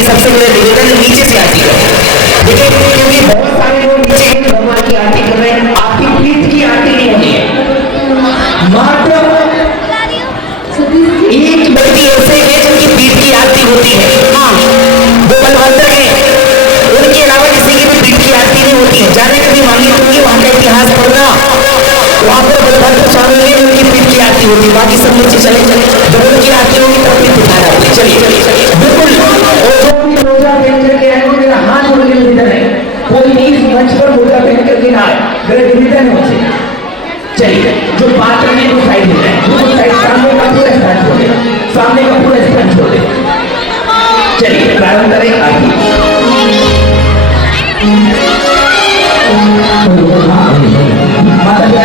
सबसे बड़े निवेदन नीचे से आरती करें। देखिए क्योंकि बहुत सारे लोग नीचे भगवान की आरती कर रहे हैं, आपकी पीठ की आरती नहीं होनी है। मात्र एक व्यक्ति ऐसे है जिनकी पीठ की आरती होती है, हाँ वो बलवंतर है, उनके अलावा किसी की भी पीठ की आरती नहीं होती है। जाने कभी मांगी होंगी, वहां का इतिहास पढ़ना, वहां पर बलवंतर स्वामी है उनकी पीठ की आरती होती है, बाकी सब नीचे चले चले जब उनकी आरती होगी तब पीठ उठा जाती। चलिए बिल्कुल मोजा पहन करके आए हो, मेरा हाथ जोड़ के निवेदन है, कोई नहीं इस मंच पर मोजा पहन करके ना आए, मेरा निवेदन है मुझसे। चलिए जो पात्र में वो साइड हो जाए, वो साइड सामने का पूरा स्थान छोड़ देना, सामने का पूरा स्थान छोड़ देना। चलिए प्रारंभ करें आरती। माता पिता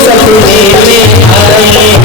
सपने में आए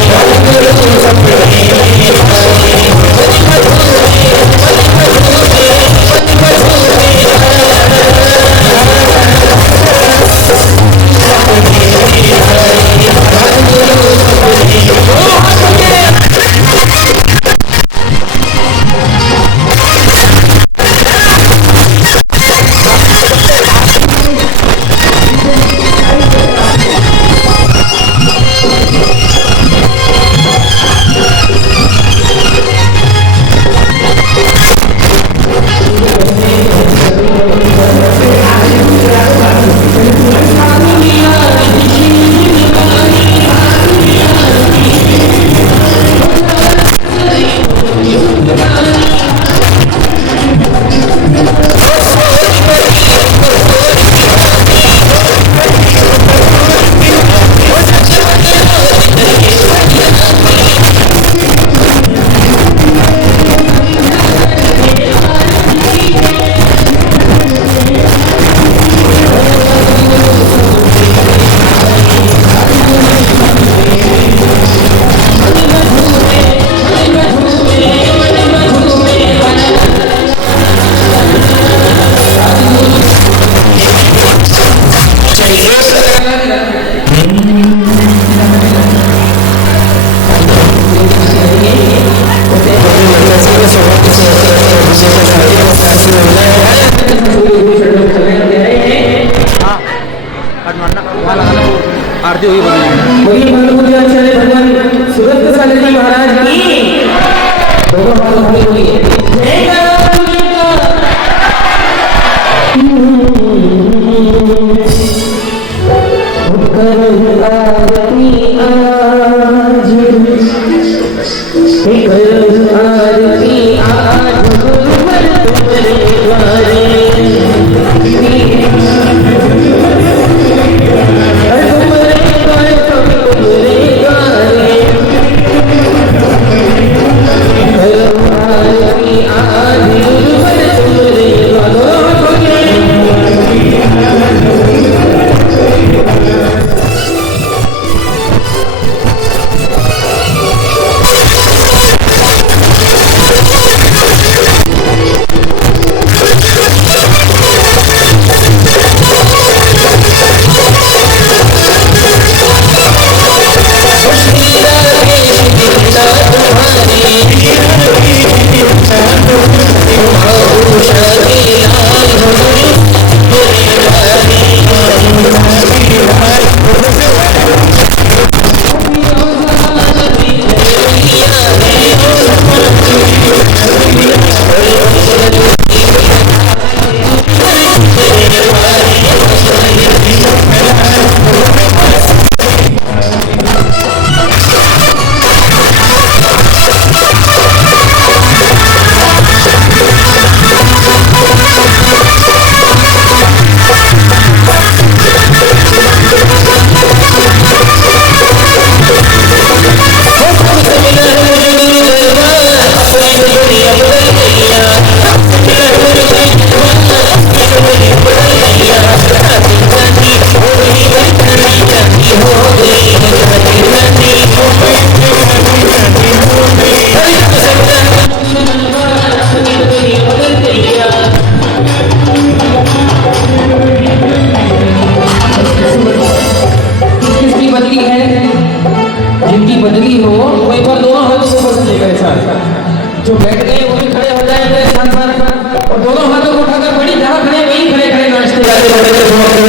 जिनकी बदली हो वो एक बार दोनों हाथों को ऊपर से लेकर साथ जो बैठ गए वो भी खड़े हो जाए मेरे साथ साथ और दोनों हाथों को उठाकर बड़ी जहाँ खड़े वहीं खड़े खड़े नाचते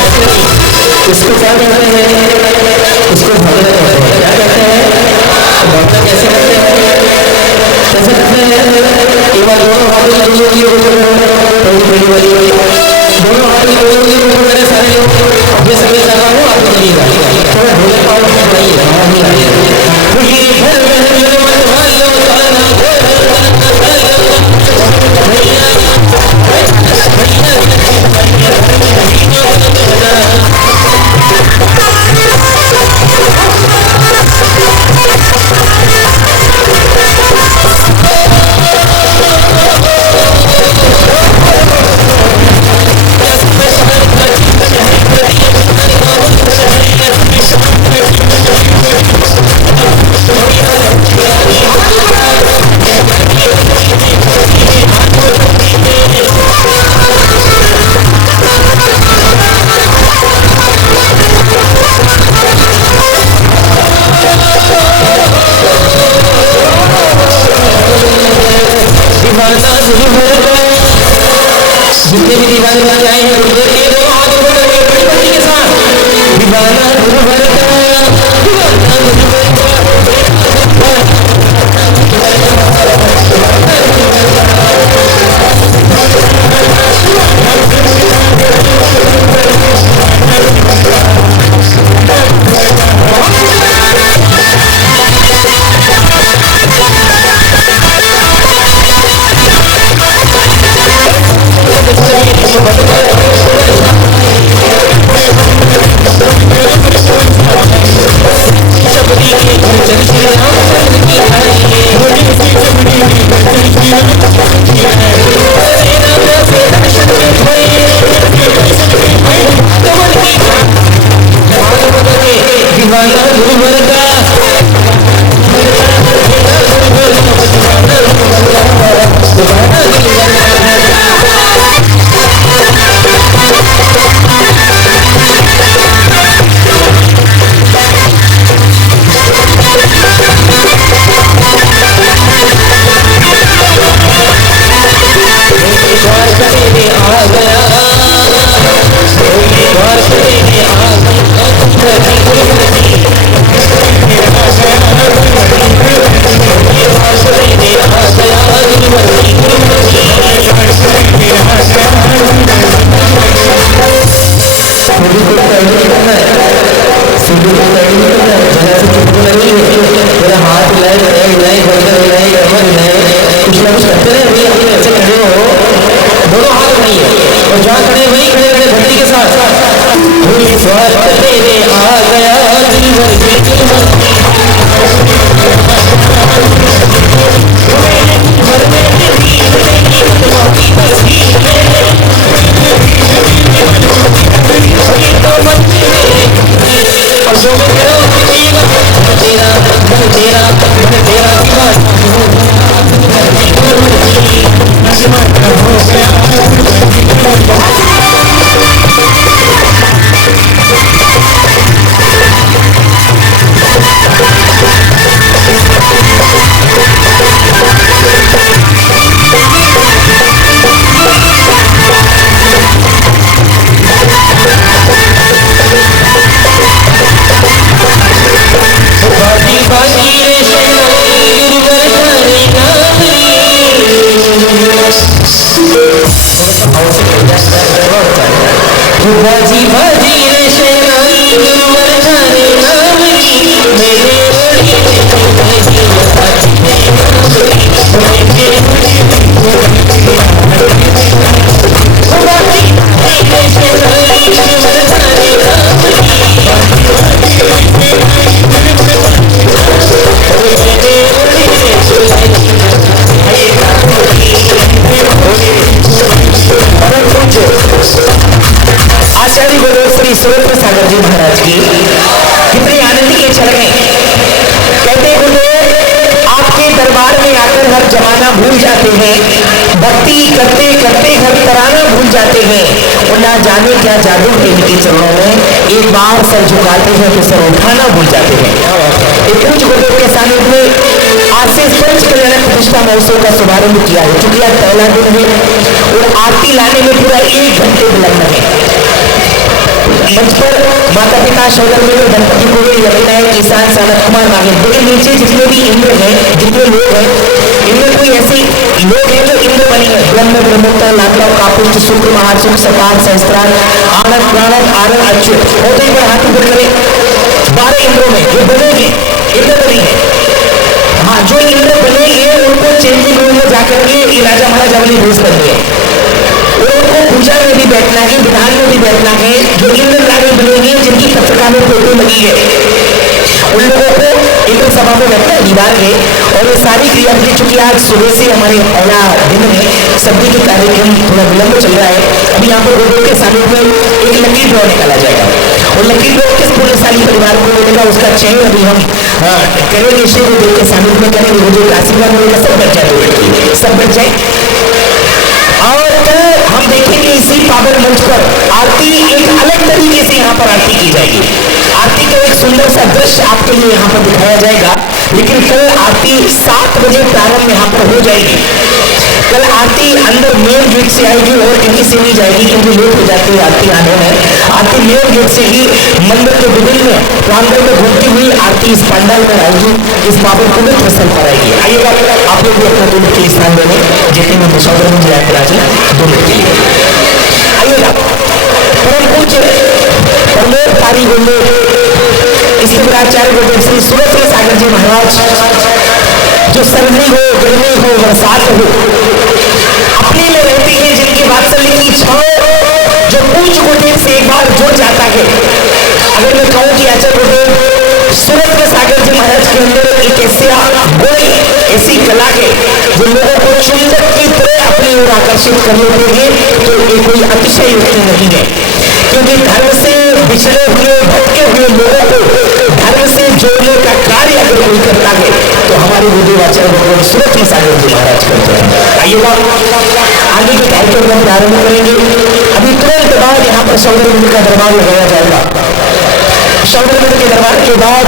इसको क्या कहते हैं? इसको भगत कहते हैं। क्या कहते हैं? भगत कैसे करते हैं? कैसे करते हैं? एक बार दोनों हाथों की दोनों हाथों की दोनों मेरे सारे लोग अपने समय कर रहा हूँ आपको नहीं गाएगा थोड़ा ढोले पाओ बनाइए हम नहीं जितने भी दीवाने वाले आए हैं उनके दोनों हाथ ऊपर करके बड़ी बड़ी के साथ दीवाना करते करते घर तराना भूल जाते हैं और ना जाने क्या जादू है इनके चरणों में, एक बार सर झुकाते हैं तो सर उठाना भूल जाते हैं। पूज्य गुरुदेव के सानिध्य में आज से पंच कल्याण प्रतिष्ठा महोत्सव का शुभारंभ किया है। चूंकि आज पहला दिन है और आरती लाने में पूरा 1 घंटे विलंब है। मंच पर माता पिता शौर्य दंपति को भी रखना है किसान सनत कुमार मांगे, लेकिन नीचे जितने भी इंद्र हैं, जितने लोग हैं, इनमें कोई ऐसे लोग हैं जो इंद्र बनी है। ब्रह्म ब्रह्मोत्तर लाखव कापुष्ट शुक्र महासुख सपाट सहस्त्रान आनंद प्राणद आनंद अच्युत और तो एक बार हाथ ऊपर करें। 12 इंद्रों में जो बनेंगे इंद्र बनी है। हाँ, जो इंद्र बनेंगे उनको चेंजिंग रूम में जाकर के राजा महाराजा वाली भेज देंगे। उनको पूजा में भी बैठना है, विधान में भी बैठना है। जो इंद्र नारी बनेंगे जिनकी पत्रिका में फोटो लगी है उन लोगों को इंद्र सभा में बैठना अनिवार्य है। और ये सारी क्रियाविधि चूंकि आज सुबह से हमारे पहला दिन है, सभी के कार्यक्रम थोड़ा विलंब चल रहा है। अभी यहाँ पर गुरुदेव के सानिध्य में एक लकी ड्रॉ निकाला जाएगा और लकी ड्रॉ किस पुण्यशाली परिवार को मिलेगा उसका चयन अभी हम करेंगे। श्री गुरुदेव के सानिध्य में करेंगे। गुरुदेव का आशीर्वाद मिलेगा, सब बच जाए, सब बच जाए। और हम देखेंगे इसी पावन मंच पर आरती एक अलग तरीके से यहाँ पर आरती की जाएगी। आरती का एक सुंदर सा दृश्य आपके लिए यहाँ पर दिखाया जाएगा। लेकिन कल आरती 7 बजे प्रारंभ यहाँ पर हो जाएगी। कल आरती अंदर मेन गेट से आएगी और कहीं से नहीं जाएगी क्योंकि लेट हो जाती है आरती आने में। आरती मेन गेट से ही मंदिर के विभिन्न प्रांगण में घूमती हुई आरती इस पंडाल में आएगी, इस पावन पवित्र स्थल पर आएगी। आइएगा आप लोग भी अपना 2 मिनट के लिए स्थान देने जितने में मुशावरे में जाकर आज 2 मिनट के लिए आइएगा। परम पूज्य परलोकधारी गुरुदेव स्थिराचार्य गुरुदेव श्री सुरेंद्र सागर जी महाराज, जो सर्दी हो गर्मी हो बरसात हो अपने में रहती है, जिनकी वात्सल्य की छांव जो पूज्य गुरुदेव से एक बार जुड़ जाता है। अगर मैं कहूँ कि आचार्य गुरुदेव सुरेंद्र सागर जी महाराज के अंदर एक ऐसा गुण, ऐसी कला है जो लोगों को चुंबक की तरह अपनी ओर आकर्षित कर लेते हैं, तो ये कोई अतिशयोक्ति नहीं है। क्योंकि धर्म से बिछड़े हुए भटके हुए लोगों को धर्म से जोड़ने का कार्य अगर कोई करता है तो हमारे गुरुदेव आचार्य भगवान सुरेंद्र सागर जी महाराज करते हैं। आइएगा आगे के कार्यक्रम हम प्रारंभ करेंगे। अभी तुरंत बाद यहाँ पर सौंदर्य का दरबार लगाया जाएगा। सौंदर्य के दरबार के बाद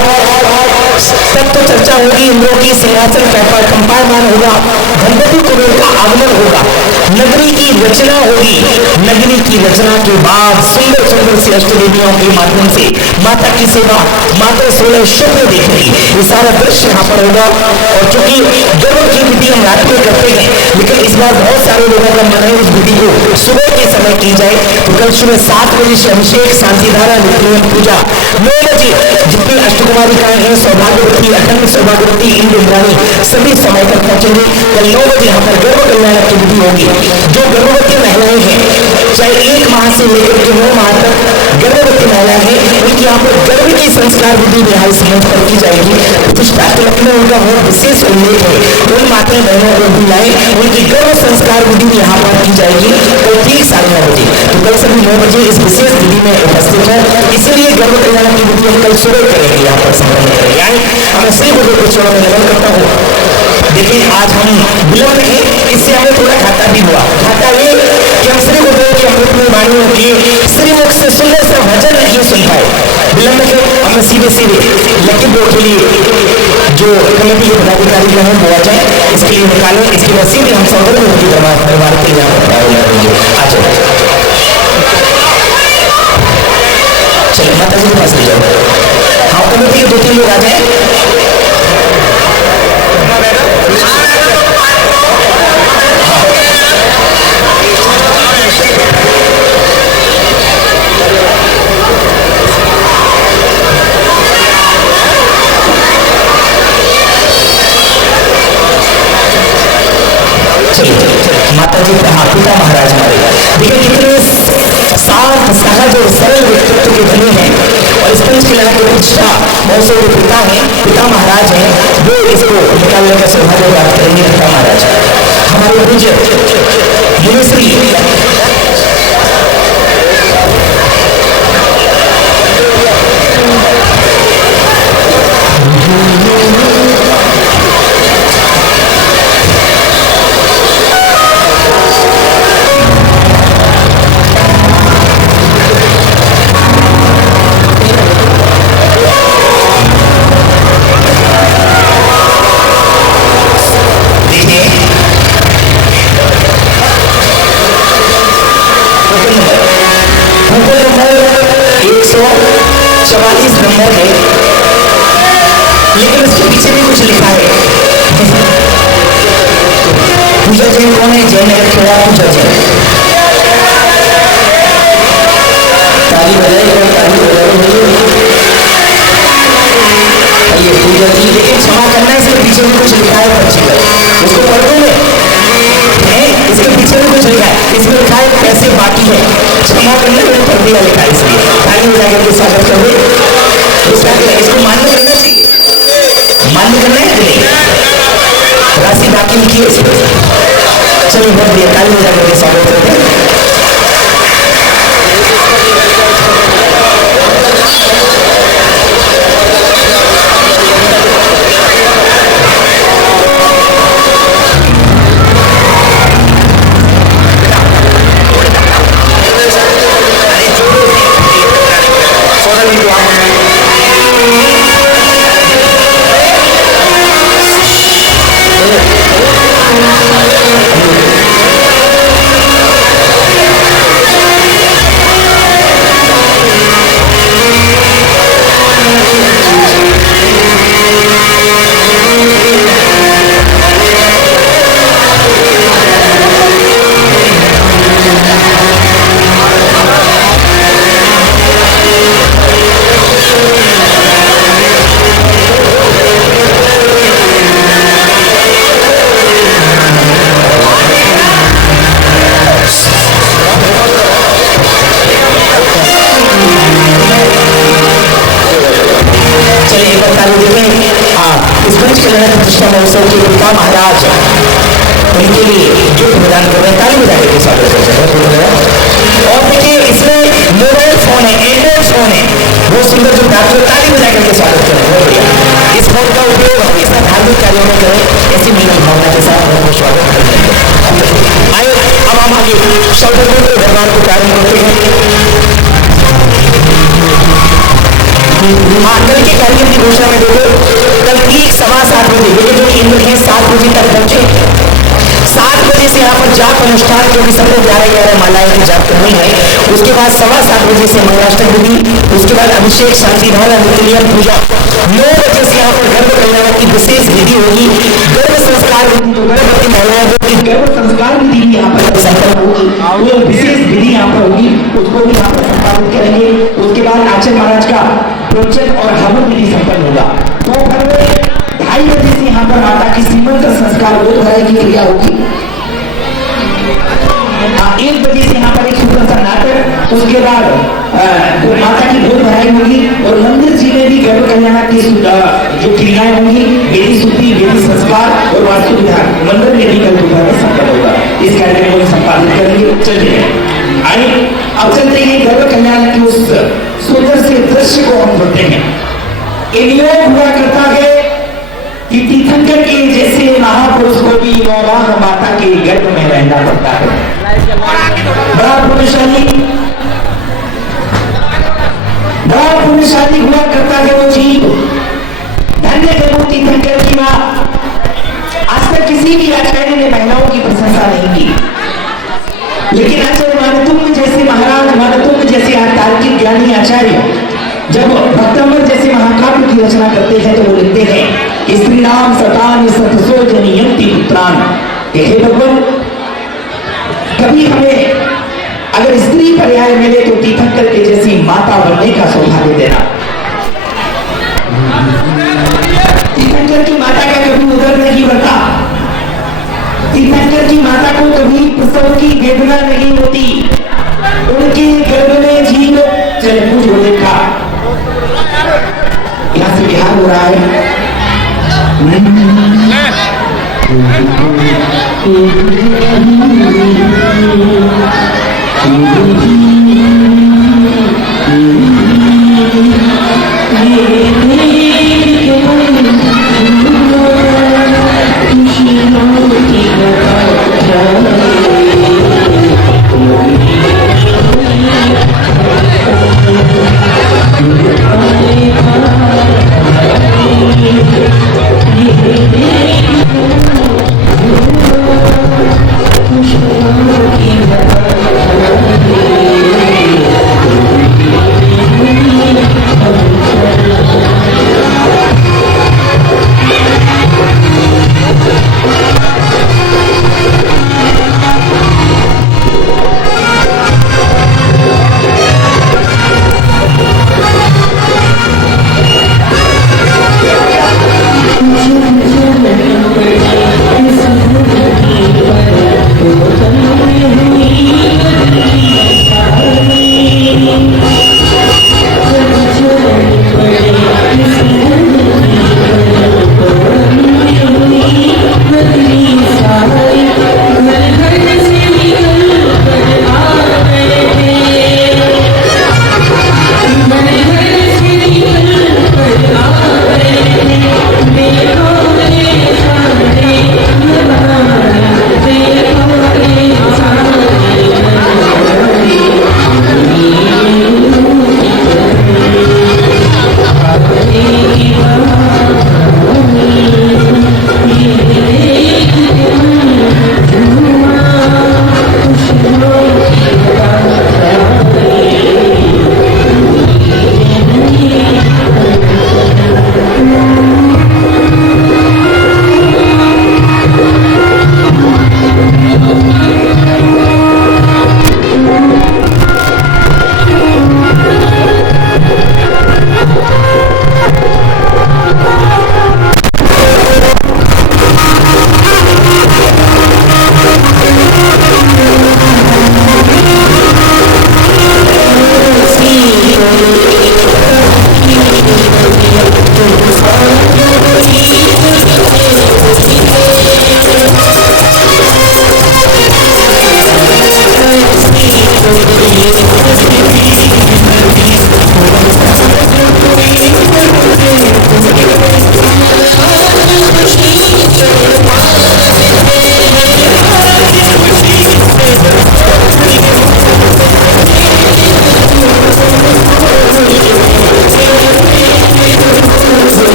तब तो चर्चा होगी, इंद्रों की सिंहासन कंपायमान होगा, गणपति कुबेर का आगमन होगा, नगरी की रचना होगी। नगरी की रचना के बाद सुंदर सुंदर से अष्टदेवियों के माध्यम से माता की सेवा, माता 16 शुक्र देखने, ये सारा दृश्य यहाँ पर होगा। और चूंकि गर्भ की विधि हम रात में करते हैं, लेकिन इस बार बहुत सारे लोगों का मन है उस विधि को सुबह के समय की जाए। तो कल सुबह 7 बजे से अभिषेक, शांतिधारा, नित्यम पूजा, 9 बजे जितनी अष्टकुमारिकाएं हैं, सौभाग्यवती, अखंड सौभाग्यवती, इंद्र इंद्राणी सभी समय पर पहुंचेंगे। कल 9 बजे यहाँ पर गर्भ कल्याण की विधि होगी। जो गर्भवती महिलाएं हैं, चाहे 1 माह से लेकर के 9 माह तक गर्भवती महिलाएं हैं, उनकी यहाँ पर गर्भ की संस्कार विधि निहाल समझ पर की जाएगी। प्रतिष्ठा तिलक में उनका बहुत विशेष उल्लेख है। उन माता बहनों को भी लाए, उनकी गर्भ संस्कार विधि यहाँ पर की जाएगी कल ठीक 9:30 बजे। तो कल सभी 9 बजे इस विशेष विधि में उपस्थित है। इसलिए गर्भ कल्याण की विधि हम कल सुबह करेंगे, यहाँ पर संपन्न करेंगे। हमें श्री गुरुदेव को चरणों में नमन करता हूँ। देखिए आज हम विलंब है, इससे हमें थोड़ा घाटा भी हुआ। घाटा ये कि हम श्री गुरुदेव की अमृतमय वाणियों की श्रीमुख से सुंदर सा भजन नहीं सुन पाए। विलंब है, हमें सीधे सीधे लकी ड्रॉ के लिए जो कमेटी के पदाधिकारी हैं वो आ जाए, इसके लिए निकालें। इसके बाद सीधे हम सौंदर्य की दरबार के यहाँ पर आ जाए। चलो माता जी के पास ले जाओ। हाँ, कमेटी के 2-3 लोग आ जाए। माता जी पिता महाराज हमारे देखिए कितने शांत सहज और सरल व्यक्तित्व के धनी हैं। और इस पंच कल्याण की प्रतिष्ठा महोत्सव के पिता हैं, पिता महाराज हैं, वो इसको निकालने का सौभाग्य प्राप्त करेंगे। पिता महाराज हमारे पूज्य मुनिश्री लेकिन उसके पीछे भी कुछ लिखा है। पूजा जैन कौन है? जयनगर खेड़ा पूजा जैन। ताली बजाई और ताली बजाई। ये पूजा जी, लेकिन क्षमा करना, इसके पीछे भी कुछ लिखा है बच्ची का, उसको पढ़ दो मैं। इसके पीछे भी कुछ लिखा है, इसमें लिखा है पैसे बाकी है, क्षमा करना, मैंने पढ़ दिया लिखा है इसलिए। ताली बजा करके स्वागत कर दे। इसको मान्य करना चाहिए, मान्य करना है कि नहीं? राशि बाकी लिखी है इसको। चलिए बहुत बढ़िया, ताली बजा करके स्वागत करते हैं। प्रतिष्ठा महोत्सव के पिता महाराज उनके लिए गिफ्ट प्रदान कर रहे हैं। ताली बजा के स्वागत करते हैं। और देखिए इसमें मोबाइल फोन है, एंड्रॉइड फोन है, बहुत सुंदर जो डाक्टर, ताली बजा करके स्वागत करें। बहुत बढ़िया, इस फोन का उपयोग हमेशा धार्मिक कार्यों में करें, ऐसी मेरी भावना के साथ बहुत स्वागत करते हैं। आइए अब हम आगे शब्द भगवान को प्रारंभ करते हैं। हाँ, कल के कार्यक्रम की घोषणा में देखो, कल ठीक 7:15 बजे, ये जो केंद्र है 7 बजे तक पहुंचे। 7 बजे से यहाँ पर जाप अनुष्ठान, क्योंकि सबको 11 मालाएं की जाप करनी है। उसके बाद 7:15 बजे से मंगलाष्टक विधि, उसके बाद अभिषेक, शांति धारा, नित्यनियम पूजा। 9 बजे से यहाँ पर गर्भ कल्याण की विशेष विधि होगी। गर्भ संस्कार विधि, जो गर्भवती महिलाएं होगी, गर्भ संस्कार विधि भी यहाँ पर संपन्न होगी, वो विशेष विधि यहाँ पर होगी, उसको भी यहाँ पर संपादित करेंगे। उसके बाद आचार्य महाराज का प्रोचन और हवन विधि संपन्न होगा। तो 2:30 बजे से यहाँ पर माता की सीमंत संस्कार गोद भराई की क्रिया होगी। 1 बजे से यहाँ पर एक सुंदर सा नाटक, उसके बाद माता की गोद भराई होगी। और मंदिर जी में भी गर्भ कल्याण की जो क्रियाएं होंगी, वेदी शुद्धि, वेदी संस्कार और वास्तु विधान मंदिर में भी कल दोपहर में संपन्न होगा। इस कार्यक्रम को संपादित करेंगे। चलिए आइए अब चलते हैं गर्भ कल्याण के उस सुंदर से दृश्य को हम सुनते हैं। एक योग हुआ करता है कि तीर्थंकर के जैसे महापुरुष को भी वैवाह माता के गर्भ में रहना पड़ता है। बड़ा पुण्यशाली हुआ करता है वो जीव। धन्य है वो तीर्थंकर की मां। आज तक किसी भी आचार्य ने महिलाओं की प्रशंसा नहीं की, लेकिन आचार्य मानतुंग जैसे महाराज, मानतुंग जैसे तार्किक ज्ञानी आचार्य जब भक्तंबर जैसे महाकाव्य की रचना करते हैं तो वो लिखते हैं, स्त्री नाम सतान सतसो जनियंति पुत्रान। हे भगवान, कभी हमें अगर स्त्री पर्याय मिले तो तीर्थंकर के जैसी माता बनने का सौभाग्य देना। तीर्थंकर की माता का कभी उदर नहीं बढ़ता, तीर्थंकर की माता को कभी प्रसव की वेदना नहीं होती, उनके गर्भ में जीव जलपूज हो देखा। यहाँ से बिहार हो रहा है।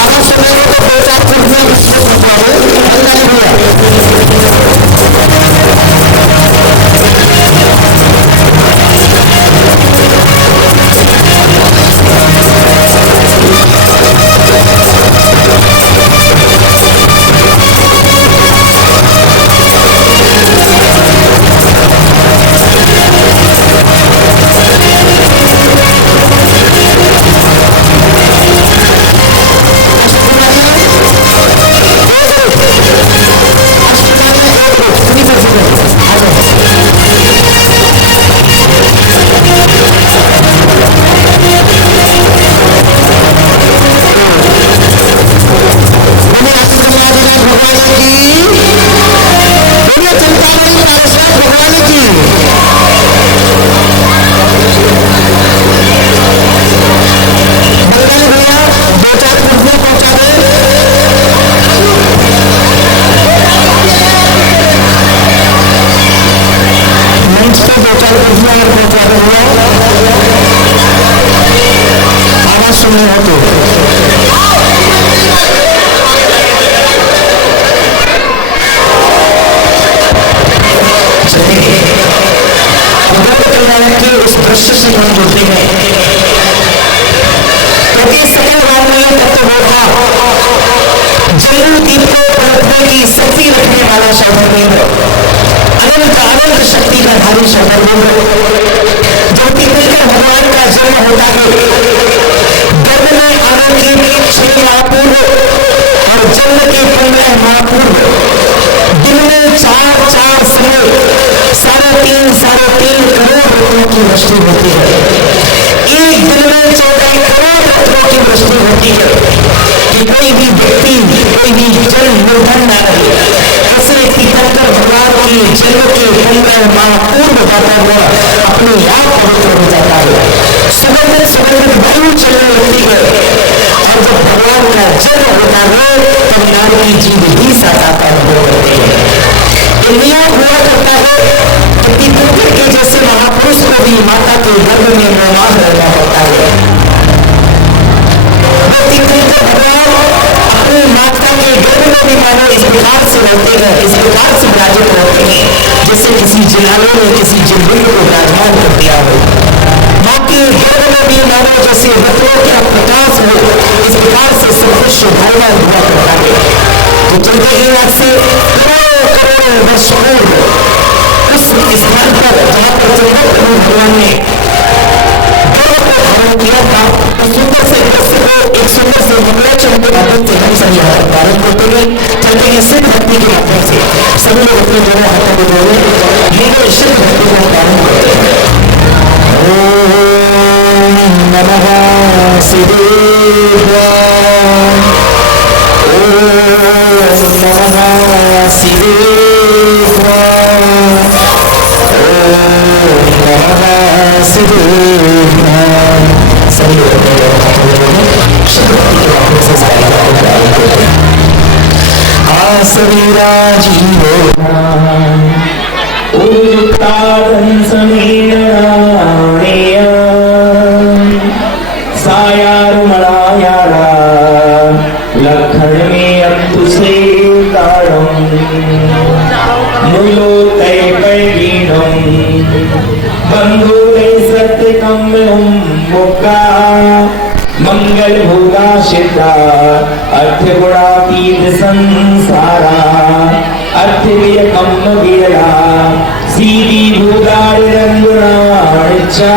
आवाज सुनने को तो 2-4 कुर्सियां आवाज सुनने हो तो उस दृश्य से हम जुड़ते हैं क्योंकि सभी में तत्व होगा जल दीप को पलटने की शक्ति रखने वाला शब्देंद्र अनंत शक्ति का धारी शब्देंद्र ज्योति मिलकर भगवान का जन्म होता है गर्भ में आने के 6 माह पूर्व और जन्म के 15 माह पूर्व दिन में 4 समय 3.5 करोड़ रुपयों की वृष्टि होती है। एक दिन में 14 करोड़ रुपयों की वृष्टि होती है कि कोई भी व्यक्ति कोई भी जन निर्धन न रहे। ऐसे तीर्थंकर भगवान के जन्म के 15 माह पूर्व जाता हुआ अपने आप पवित्र हो जाता है। सुगंधित वायु चलने लगती है और जब भगवान का जन्म होता है तब नारकी जी भी साकार अनुभव करते हैं। इंडिया हुआ करता है कि तीर्थंकर के जैसे महापुरुष को भी माता के गर्भ में निर्माण रहना पड़ता है। तीर्थंकर भगवान अपनी माता के गर्भ में भी मानो इस प्रकार से रहते हैं, इस प्रकार से विराजित रहते हैं जैसे किसी जिलाने में किसी जिंदगी को विराजमान कर दिया हो। माँ के गर्भ में भी मानो जैसे बतरों का प्रकाश हो, इस प्रकार से सब कुछ शोभायमान हुआ करता है। तो चलते ही आज से करोड़ों वर्ष पूर्व उस स्थान पर जहाँ पर भगवान ने धारण किया था तो सुंदर से दृश्य को एक सुंदर से मंगलाचरण के माध्यम से हम सभी यहाँ प्रारंभ करते हुए चलते हैं सिद्ध भक्ति के माध्यम से सभी लोग अपने दोनों हाथों को जोड़े लेकर सिद्ध भक्ति को प्रारंभ करते हैं। ओम नमः शिवाय। ओम नमः शिवाय। सभी लोग आसवीरा जीवो सायारुमलायारा लखन में अब्दु से तारम मुलो तय पैगीनम बंधु सत्यकम मुक्का मंगल भूगा शिता अर्थ गुणा पीत संसारा अर्थ वियकम विरला सीधी भूदार रंगुनाचा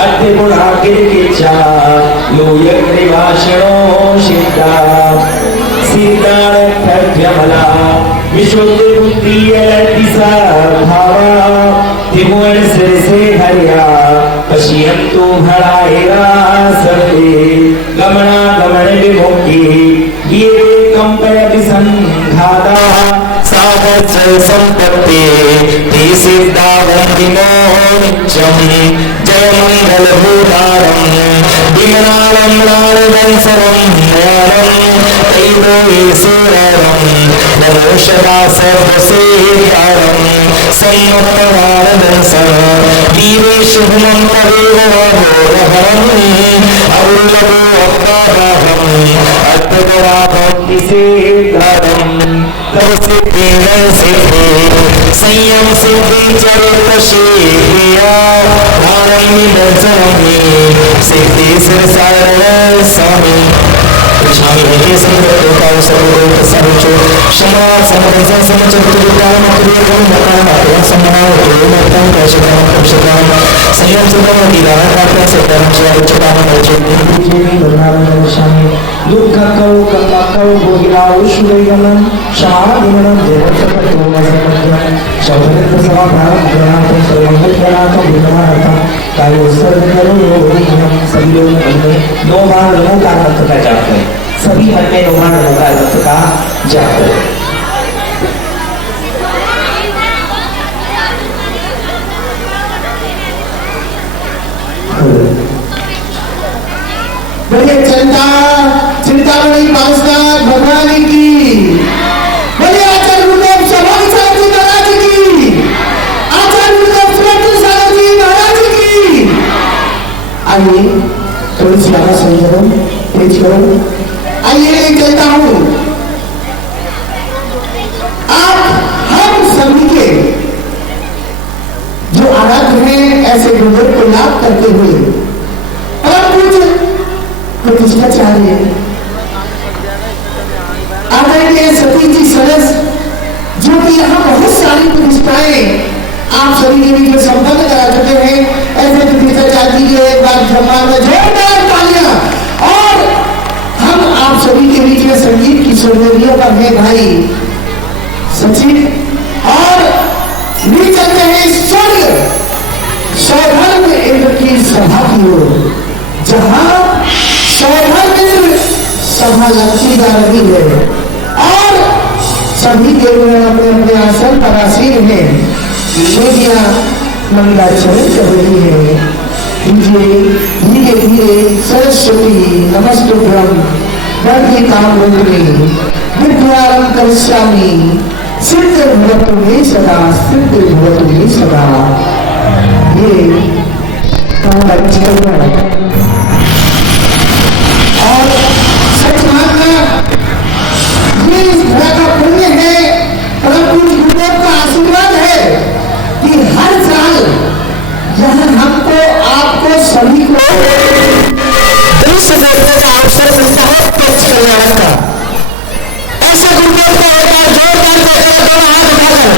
अर्थ गुणा किरकिचा लोयक निवासनो शिता सीतार्थ्यमला विशुद्ध बुद्धि दिशा भावा त्रिभुवन से हरिया पश्यन्तु हराएगा सर्वे गमना गमन विमुक्ति ये कंपयति संघाता सागत संपत्ति ते सिद्धा वंदिनो नित्यम जय मंगल भूतारम विमनालम लालवंसरम मोरम तैदो ईश्वरम नमोषदा सर्वसेकारम सम्मतवारदंसर वीरे शुभमंतरेव अरुलभो संयम सिद्धि चरित शिया सिद्धि सिर स्वामी स्वामी भजे संगोपाल सर्वोप सर्वचो क्षमा समर्पण समचतुर्भुजान त्रिभुवन मकान सम्मान त्रिभुवन कैशकाम कक्षकाम संयम सुगम दिलान प्राप्त सत्तान चुकाम बलचेत स्वामी दुख कौ कल्ला कौ भोगिला उष्णगमन शामगमन देवतपतोमसमज्ञ शौभृत सभा भारत ग्रहण सर्वमंगल गणातो विघ्नहर्ता कायो सर्वकरो योगिनम सभी लोग मन में 9 बार नमोकार मंत्र का जाप करें सभी मन में 9 बार नमोकार मंत्र का जाप करें बोलिए चिंतामणि पासनाथ भगवान की बोलिए आचार्य गुरुदेव स्वामी साहब जी महाराज की आचार्य गुरुदेव सुरतु साहब जी महाराज की। आइए थोड़ी सी आवाज सुन करो तेज करो। आइए कहता हूँ आप हम सभी के जो आराध्य हैं ऐसे गुरुदेव को याद करते हुए प्रतिष्ठाचार्य आदरणीय सती जी सरस जो कि यहाँ बहुत सारी प्रतिष्ठाएं आप सभी के बीच में संपन्न करा चुके हैं ऐसे प्रतिष्ठाचार्य जी के एक बार सम्मान में जोरदार तालियां। और हम आप सभी के बीच में संगीत की सुरमरियों पर है भाई सचिन और भी चलते हैं स्वर्ग सौभाग्य इंद्र की सभा की ओर जहां सौभाग्य सभा लगती जा रही है और सभी देव अपने अपने आसन पर आसीन है। मीडिया मंगलाचरण कर रही है। धीरे धीरे सरस्वती नमस्तुभ्यं वरदे कामरूपिणी विद्यारं करिष्यामि सिद्धिर्भवतु मे सदा सिद्धिर्भवतु मे सदा। ये और सच मानना ये इस धरा का पुण्य है परंतु गुरुदेव का आशीर्वाद है कि हर साल यहाँ हमको आपको सभी को दृश्य देखने का अवसर मिलता है पेश करने वाला ऐसा गुरुदेव का होता है जोरदार हाथ उठाकर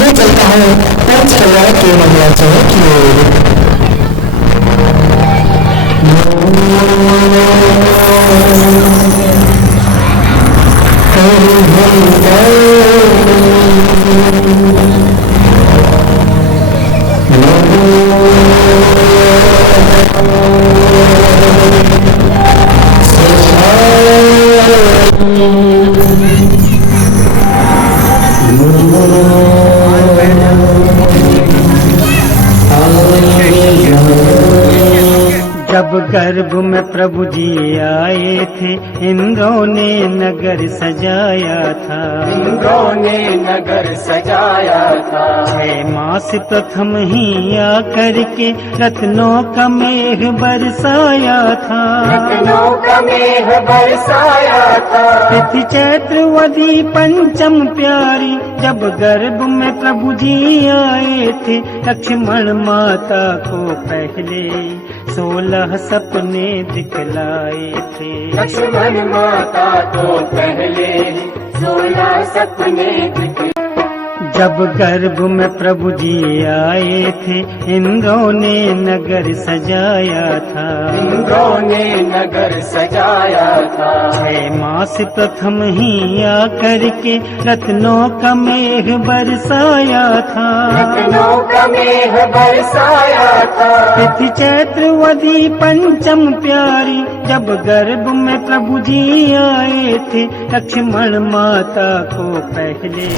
मैं चलता हूँ पंच कल्याण के मंगलाचरण की ओर। जब गर्भ में प्रभु जी आए थे इंद्रों ने नगर सजाया था। इंद्रों ने नगर सजाया था। 6 मास प्रथम ही आकर के रत्नों का मेघ बरसाया था। रत्नों का मेघ बरसाया था। तिथि चैत्रवदी पंचम प्यारी जब गर्भ में प्रभु जी आए थे लक्ष्मण माता को पहले 16 सपने दिखलाए थे। लक्ष्मण माता को पहले 16 सपने दिखलाए। जब गर्भ में प्रभु जी आए थे इंद्रों ने नगर सजाया था। इंद्रों ने नगर सजाया था। 6 मास प्रथम ही आकर के रत्नों का मेघ बरसाया था। रत्नों का मेघ बरसाया था। तिथि चैत्रवदी पंचम प्यारी जब गर्भ में प्रभु जी आए थे लक्ष्मण माता को पहले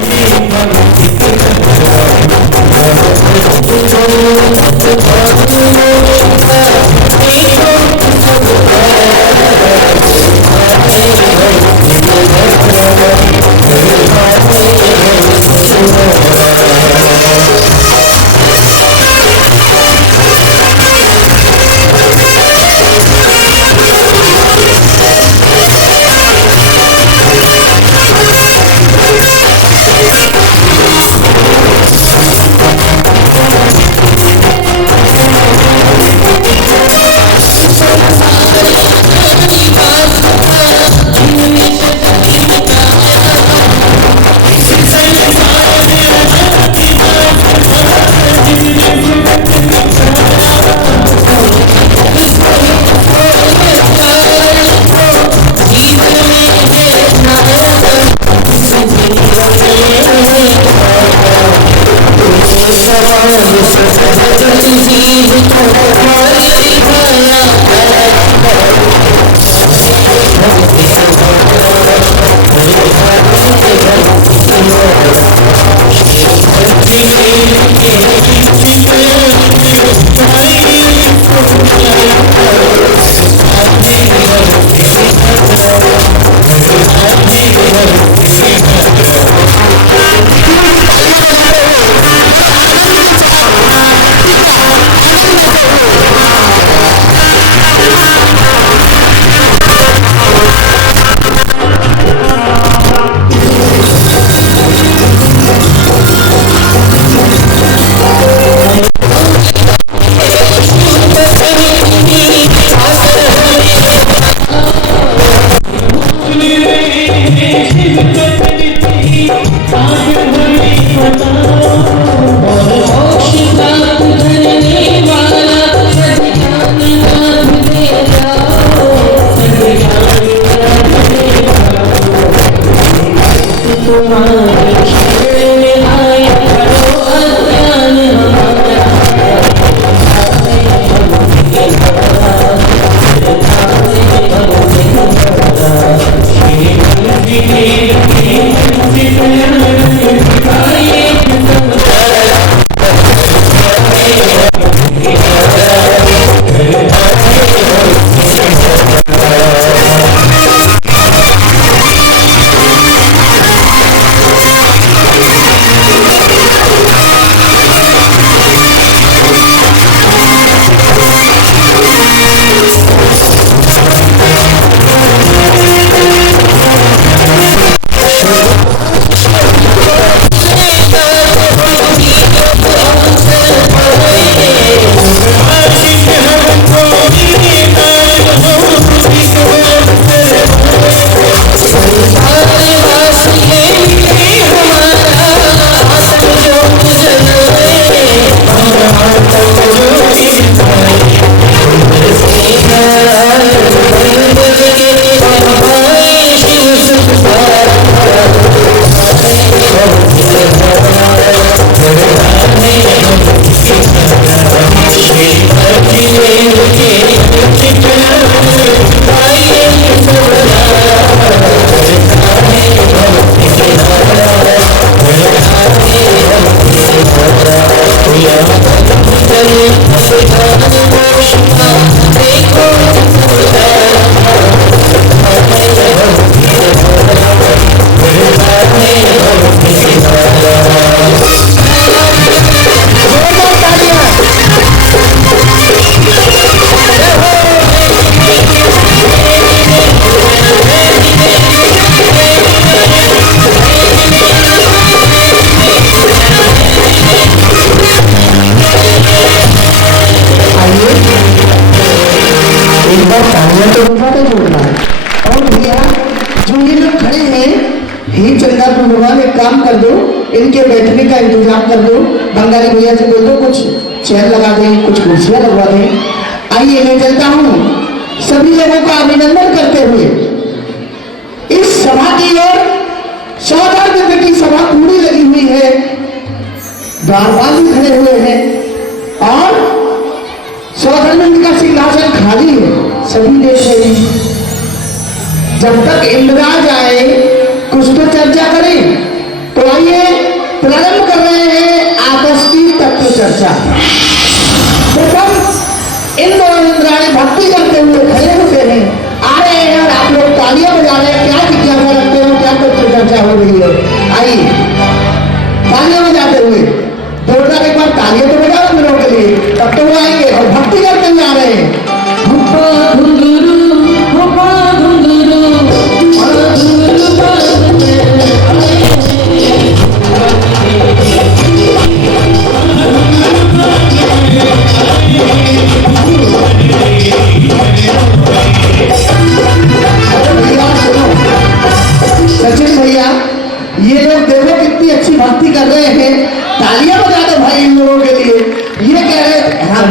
काम कर दो, इनके बैठने का इंतजाम कर दो। बंगाली भैया से बोल दो कुछ चेयर लगा दें, कुछ कुर्सियां लगवा दें। आइए मैं चलता हूँ सभी लोगों का अभिनंदन करते हुए इस सभा की ओर। सौदागर की सभा पूरी लगी हुई है, द्वारपाल भी खड़े हुए हैं और सौदागर का सिंहासन खाली है, सभी देख रहे हैं। जब तक इंद्राज आए कुछ तो चर्चा करें। तो आइए प्रारंभ कर रहे हैं आपस की तत्व चर्चा। तो सब इंद्र और इंद्राणी भक्ति करते हुए खड़े होते हैं, आ रहे हैं और आप लोग तालियां बजा रहे हैं। क्या जिज्ञासा रखते हो, क्या तत्व चर्चा हो रही है? आइए तालियां बजाते हुए जोरदार एक बार तालियां तो बजाओ मेरों के लिए, तब तो वो आएंगे और भक्ति करते हुए आ रहे हैं। सचिन भैया ये लोग देखो कितनी अच्छी भक्ति कर रहे हैं, तालियां बजा दो भाई इन लोगों के लिए। ये कह रहे हाँ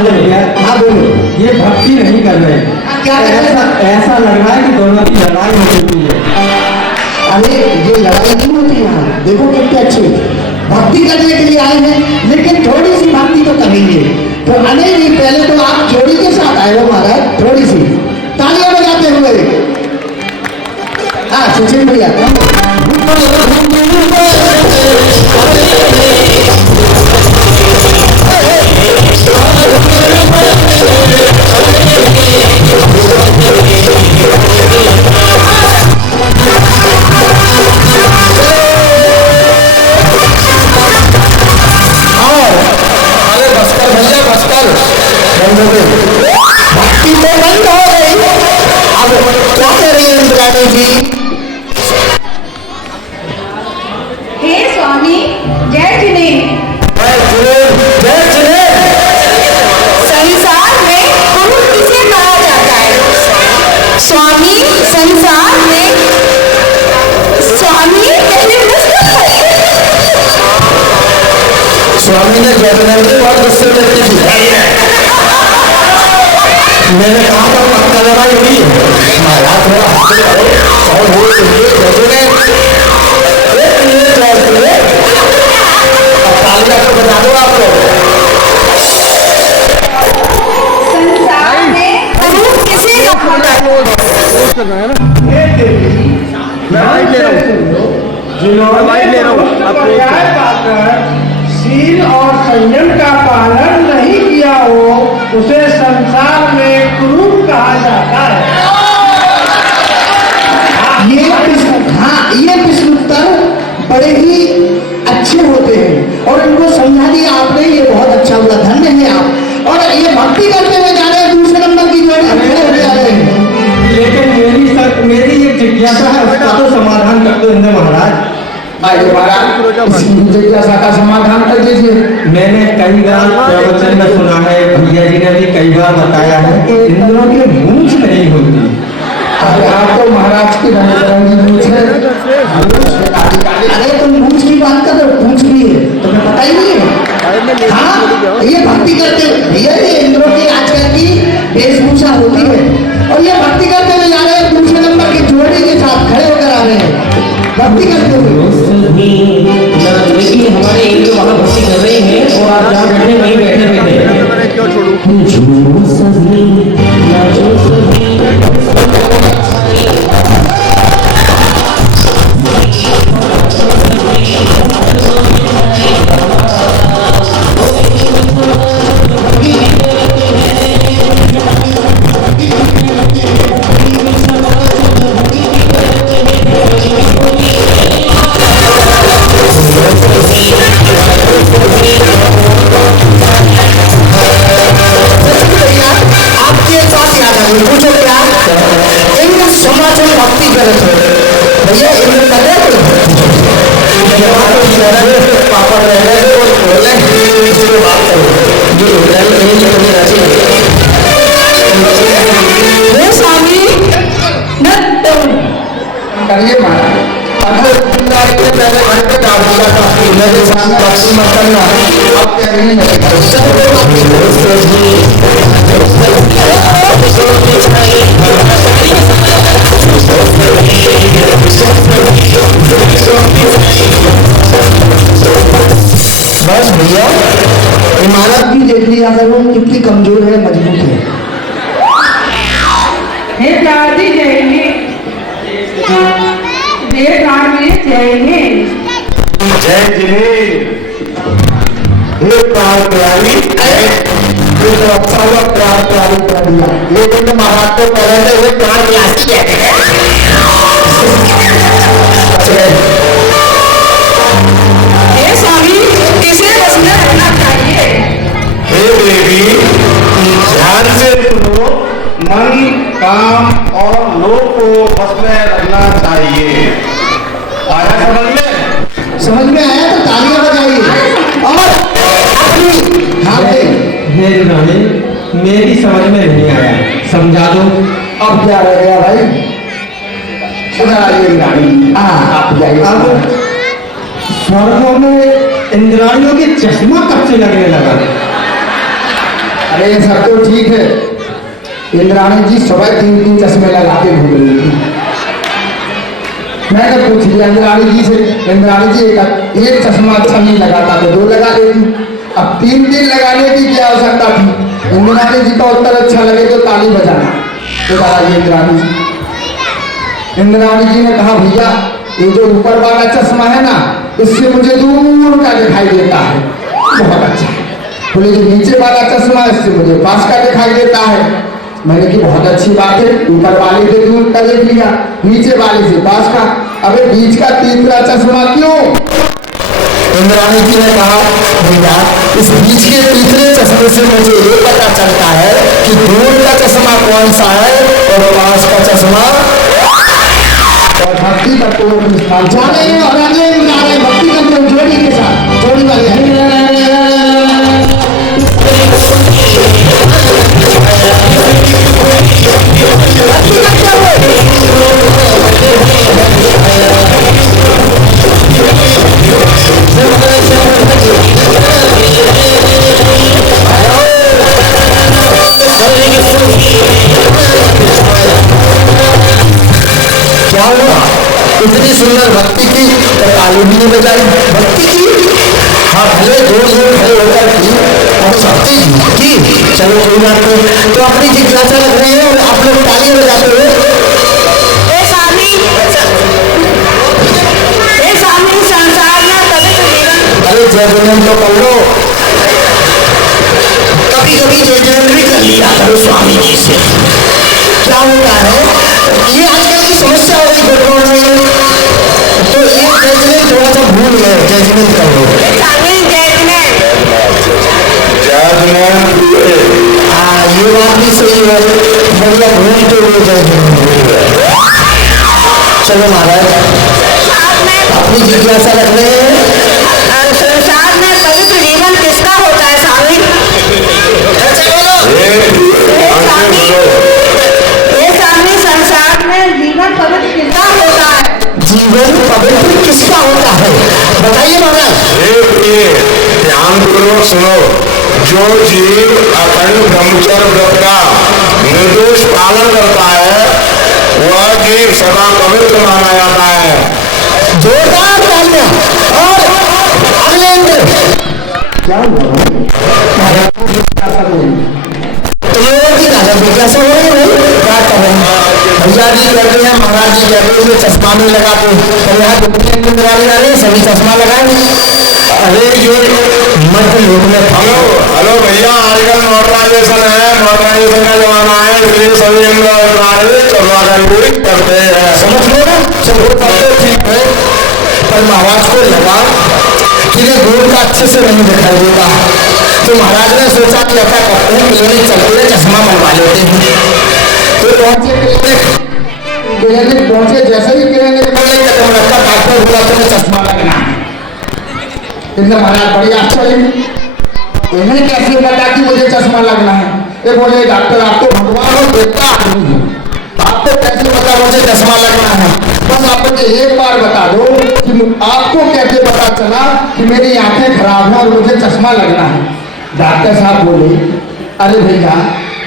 बोलो, ये भक्ति नहीं कर रहे। क्या कर रहे? ऐसा लग रहा है कि दोनों की लड़ाई हो चुकी है। अरे ये लड़ाई नहीं होती यहाँ, देखो कितने अच्छे भक्ति करने के लिए आए हैं, लेकिन थोड़ी सी भक्ति तो करेंगे। तो नहीं, पहले तो आप जोड़ी के साथ आए हो महाराज, थोड़ी सी तालियां बजाते हुए। हाँ सुशील भैया भक्ति तो बंद हो गई, अब क्या करें इंद्राणी जी? हे स्वामी जय जिने। संसार में गुरु किसे कहा जाता है? स्वामी संसार में स्वामी स्वामी ने जयप्रकाश के बहुत गुस्से करती थी। मैंने कहा था पक्का लगा यही महाराज थोड़ा हंसते करो और वो तालिया को बता दो आप लोग। संसार में गुरु किसे कहा जाता है? शील और संयम का पालन नहीं किया हो उसे संसार में क्रूर कहा जाता है। ये प्रश्नोत्तर बड़े ही अच्छे होते हैं और इनको समझा दिया आपने, ये बहुत अच्छा हुआ, धन्य है आप। और ये भक्ति करते हुए जा रहे हैं, दूसरे नंबर की जोड़ी खड़े हो जा रहे हैं। लेकिन मेरी एक जिज्ञासा है, उसका तो समाधान कर दो इंद्र महाराज। जिज्ञासा का समाधान कर दीजिए। मैंने कई बार प्रवचन में सुना है, भैया जी ने भी कई बार बताया है कि इंद्रों की मूंछ नहीं होती। आप तो महाराज की रंग मूंछ है। अरे तुम मूंछ की बात कर रहे हो, पूंछ भी है, तुम्हें पता ही नहीं है। हाँ ये भक्ति करते हुए भैया, ये इंद्रों की आजकल की वेशभूषा होती है और ये भक्ति करते हुए जा रहे हैं, दूसरे नंबर की जोड़ी के साथ खड़े होकर आ रहे हैं भक्ति करते हुए। देखिए हमारे इंद्र वहाँ भक्ति कर रही है और आप जहाँ बैठे वहीं बैठे हुए थे। क्यों छोड़ू? पूछो क्या इन समाज में भक्ति करे थे भैया, इन्हें लगे पापा रह गए और बोले बात करो जो स्वामी करिए महाराज। पहले घर पे डाल दिया था, मेरे साथ भक्ति मत करना, अब क्या नहीं बस भैया इमारत भी देख लिया करो कितनी कमजोर है, मजबूत है। हे दादी जय जय जय जिने प्राण प्यारी, ये तो अच्छा हुआ प्राण प्यारी कर दिया। लेकिन महाराज तो कह रहे थे वो प्राण प्यासी है। हे स्वामी किसे बस में रहना चाहिए? हे देवी ध्यान से सुनो, मन काम और लोभ को बस में रखना चाहिए। आया समझ में? समझ में आया तो तालियां बजाइए और अपनी हाँ मेरी रानी मेरी समझ में नहीं आया, समझा दो। अब क्या रह गया भाई? सुधारिए रानी। आप जाइए। अब स्वर्गों में इंद्राणियों के चश्मा कब से लगने लगा? अरे सब तो ठीक है, इंद्राणी जी सुबह 3 चश्मे लगाते घूम रही थी। मैंने पूछ लिया इंद्राणी जी से, इंद्राणी जी एक चश्मा अच्छा नहीं लगाता तो 2 लगा लेती। अब 3 दिन लगाने की क्या आवश्यकता थी? इंद्राणी जी का उत्तर अच्छा लगे तो ताली बजाना। तो बताइए इंद्राणी जी। इंद्राणी जी ने कहा भैया ये जो ऊपर वाला चश्मा है ना इससे मुझे दूर का दिखाई देता है, बहुत अच्छा है। बोले जो नीचे वाला चश्मा है इससे मुझे पास का दिखाई देता है। मैंने की बहुत अच्छी बात है, ऊपर वाले से दूर का देख लिया, नीचे वाले से पास का, अबे बीच का तीसरा चश्मा क्यों? इंद्राणी जी ने कहा भैया इस बीच के तीसरे चश्मे से मुझे ये पता चलता है कि दूर का चश्मा कौन सा है और पास का चश्मा। और भक्ति का तो जाने और आगे भक्ति का जोड़ी के साथ जोड़ी वाले क्या हुआ? इतनी सुंदर भक्ति की तो ताली भी नहीं बजाई। भक्ति की हाँ भले जोर जोर खड़े होकर की और भक्ति की चलो कोई बात नहीं। तो अपनी जिज्ञासा रख रहे हैं और आप लोग ताली बजाते हुए संसार में पवित्र जीवन। अरे जय जन्म तो कर लो, कभी कभी जय जन्म भी कर लिया करो स्वामी जी से। क्या होता है ये आजकल की समस्या हो गई गुरुओं में, तो ये जजमेंट थोड़ा सा भूल गए, जजमेंट कर लो। हाँ ये बात भी सही है, मतलब भूल तो वो जजमेंट। चलो महाराज अपनी जिज्ञासा रख रहे हैं। संसार में पवित्र जीवन किसका होता है स्वामी? स्वामी संसार में जीवन पवित्र किसका होता है? जीवन पवित्र किसका होता है बताइए महाराज। ध्यान पूर्वक सुनो। जो जीव अखंड ब्रह्मचर्य व्रत का निर्दोष पालन करता है वह जीव सदा पवित्र माना जाता है। जोरदार तालियां और अगले क्या हुआ जिज्ञासा हो रही है क्या करें? भैया जी कहते हैं महाराज जी कहते हैं चश्मा नहीं लगाते, और यहाँ दुनिया सभी चश्मा लगाए। अरे ये मध्य लोक में हेलो भैया आजकल मॉडर्नाइजेशन है, मॉडर्नाइजेशन का जमाना है, इसलिए सभी करते हैं। समझ लो ना, सब करते ठीक है, पर महाराज को लगा कि ये दूर का अच्छे से नहीं दिखाई देता, तो महाराज ने सोचा कि ऐसा करते हैं क्लिनिक चलते हैं चश्मा बनवा लेते हैं। तो पहुंचे क्लिनिक पहुंचे, जैसे ही क्लिनिक में कदम रखा डॉक्टर बोला तुम्हें चश्मा लगना है। महाराज बड़ी आश्चर्य, इन्हें कैसे पता कि मुझे चश्मा लगना है? ये बोले डॉक्टर आप तो भगवान और देवता आदमी हो, आपको कैसे पता मुझे चश्मा लगना है? बस आप मुझे एक बार बता दो कि आपको कैसे पता चला कि मेरी आंखें खराब है और मुझे चश्मा लगना है? डॉक्टर साहब बोले अरे भैया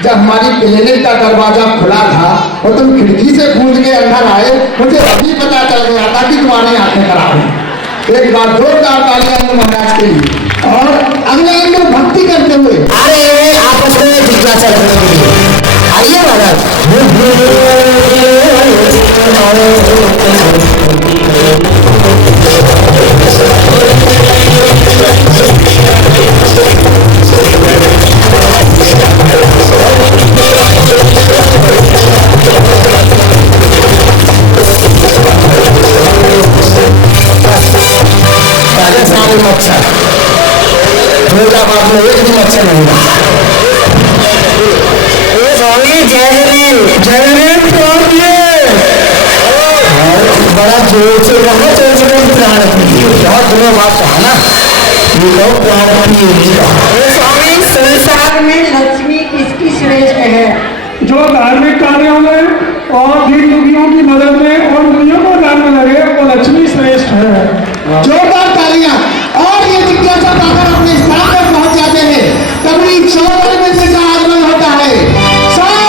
जब हमारी क्लिनिक का दरवाजा खुला था और तुम खिड़की से कूद के अंदर आए, मुझे अभी पता चल गया था कि तुम्हारी आंखें खराब है। एक बार जोरदार तालियां महाराज के लिए और अगले अंदर भक्ति करते हुए अरे आपस में जिज्ञासा करने के लिए आइए महाराज। मच्छर फरीदाबाद में एक भी मच्छर नहीं था। बड़ा जोर से कहा प्राण बहुत दिनों बाद कहा ना ये लोग प्राण स्वामी संसार में लक्ष्मी किसकी श्रेष्ठ है? जो धार्मिक कार्यों में और दीन दुखियों की मदद में और दुनिया को दान में लगे वो लक्ष्मी श्रेष्ठ है। जोरदार तालियां और ये जिज्ञासा पाकर अपने स्थान पर पहुंच जाते हैं, तभी 14 में से का आगमन होता है। सभी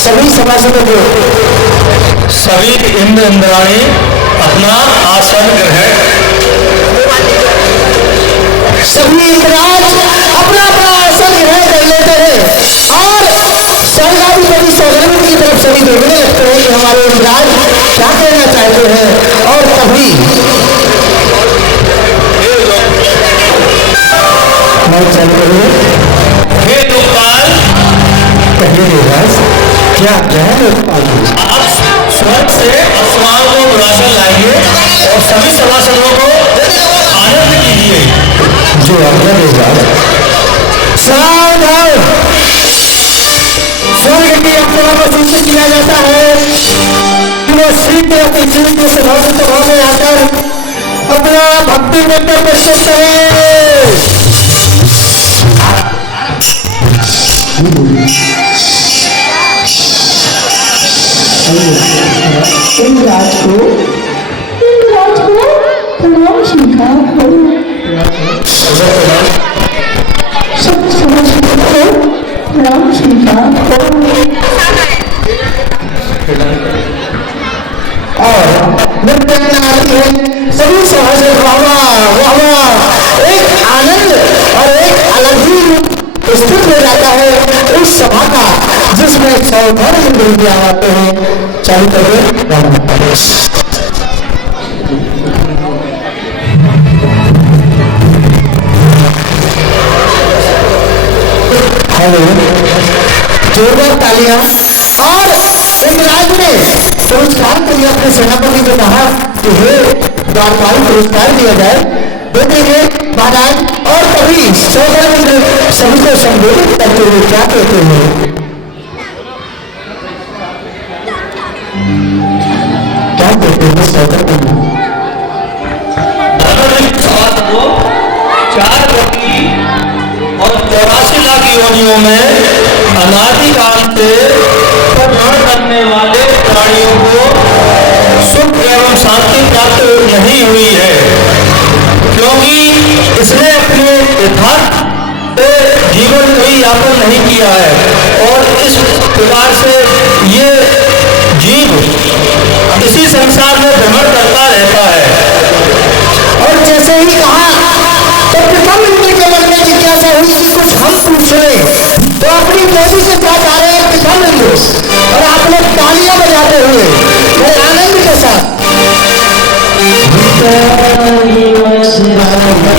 सभी सभासदों को सभी इंद्र इंद्राणी अपना आसन ग्रहण। सभी इंद्राज अपना अपना आसन ग्रहण कर लेते हैं और स्वर्गाधिपति सौगंध की तरफ सभी देखने लगते हैं कि हमारे इंद्राज क्या कहना चाहते हैं। और तभी हे लोकपाल, कहिए देवराज, क्या है लोकपाल? आप स्वर्ग से आसमान को बुलाकर लाइए और सभी सभासदों को आनंद कीजिए। जो आज्ञा देवराज। सावधान, स्वर्ग की अप्सरा को सूचित किया जाता है कि वो शीघ्र पृथ्वी के सभा में आकर अपना भक्ति मंत्र प्रस्तुत करें। इंद्राज को प्रणाम स्वीकार करो। सब सभासदों को प्रणाम स्वीकार करो। और नृत्य आती है, सभी सभासद एक आनंद और एक अलग ही स्थित हो जाता है उस सभा का जिसमें सौभाग्य इंद्र आते हैं। चालू करके हेलो, जोरदार तालियां। और इंद्राज ने पुरस्कार के लिए अपने सेनापति को कहा कि हे द्वारपाल, पुरस्कार दिया जाए। देखेंगे महाराज। और तभी सौगंध सभी को संबोधित करते हुए क्या कहते हैं? क्या कहते हैं सौगंध? को 4 कोटि और 84 लाख योनियों में अनादिकाल से भ्रमण करने वाले प्राणियों को सुख एवं शांति प्राप्त नहीं हुई है, क्योंकि इसने अपने यथार्थ से जीवन कोई यापन नहीं किया है। और इस प्रकार से ये जीव इसी संसार में भ्रमण करता रहता है। और जैसे ही कहा तो प्रथम इंद्र के मन में जिज्ञासा हुई कि कुछ हम पूछ लें। तो अपनी बेटी से क्या जा रहे हैं प्रथम इंद्र, और आप लोग तालियां बजाते हुए बड़े आनंद के साथ क्या कहते हैं? प्रणाम कीजिए, स्वीकार है।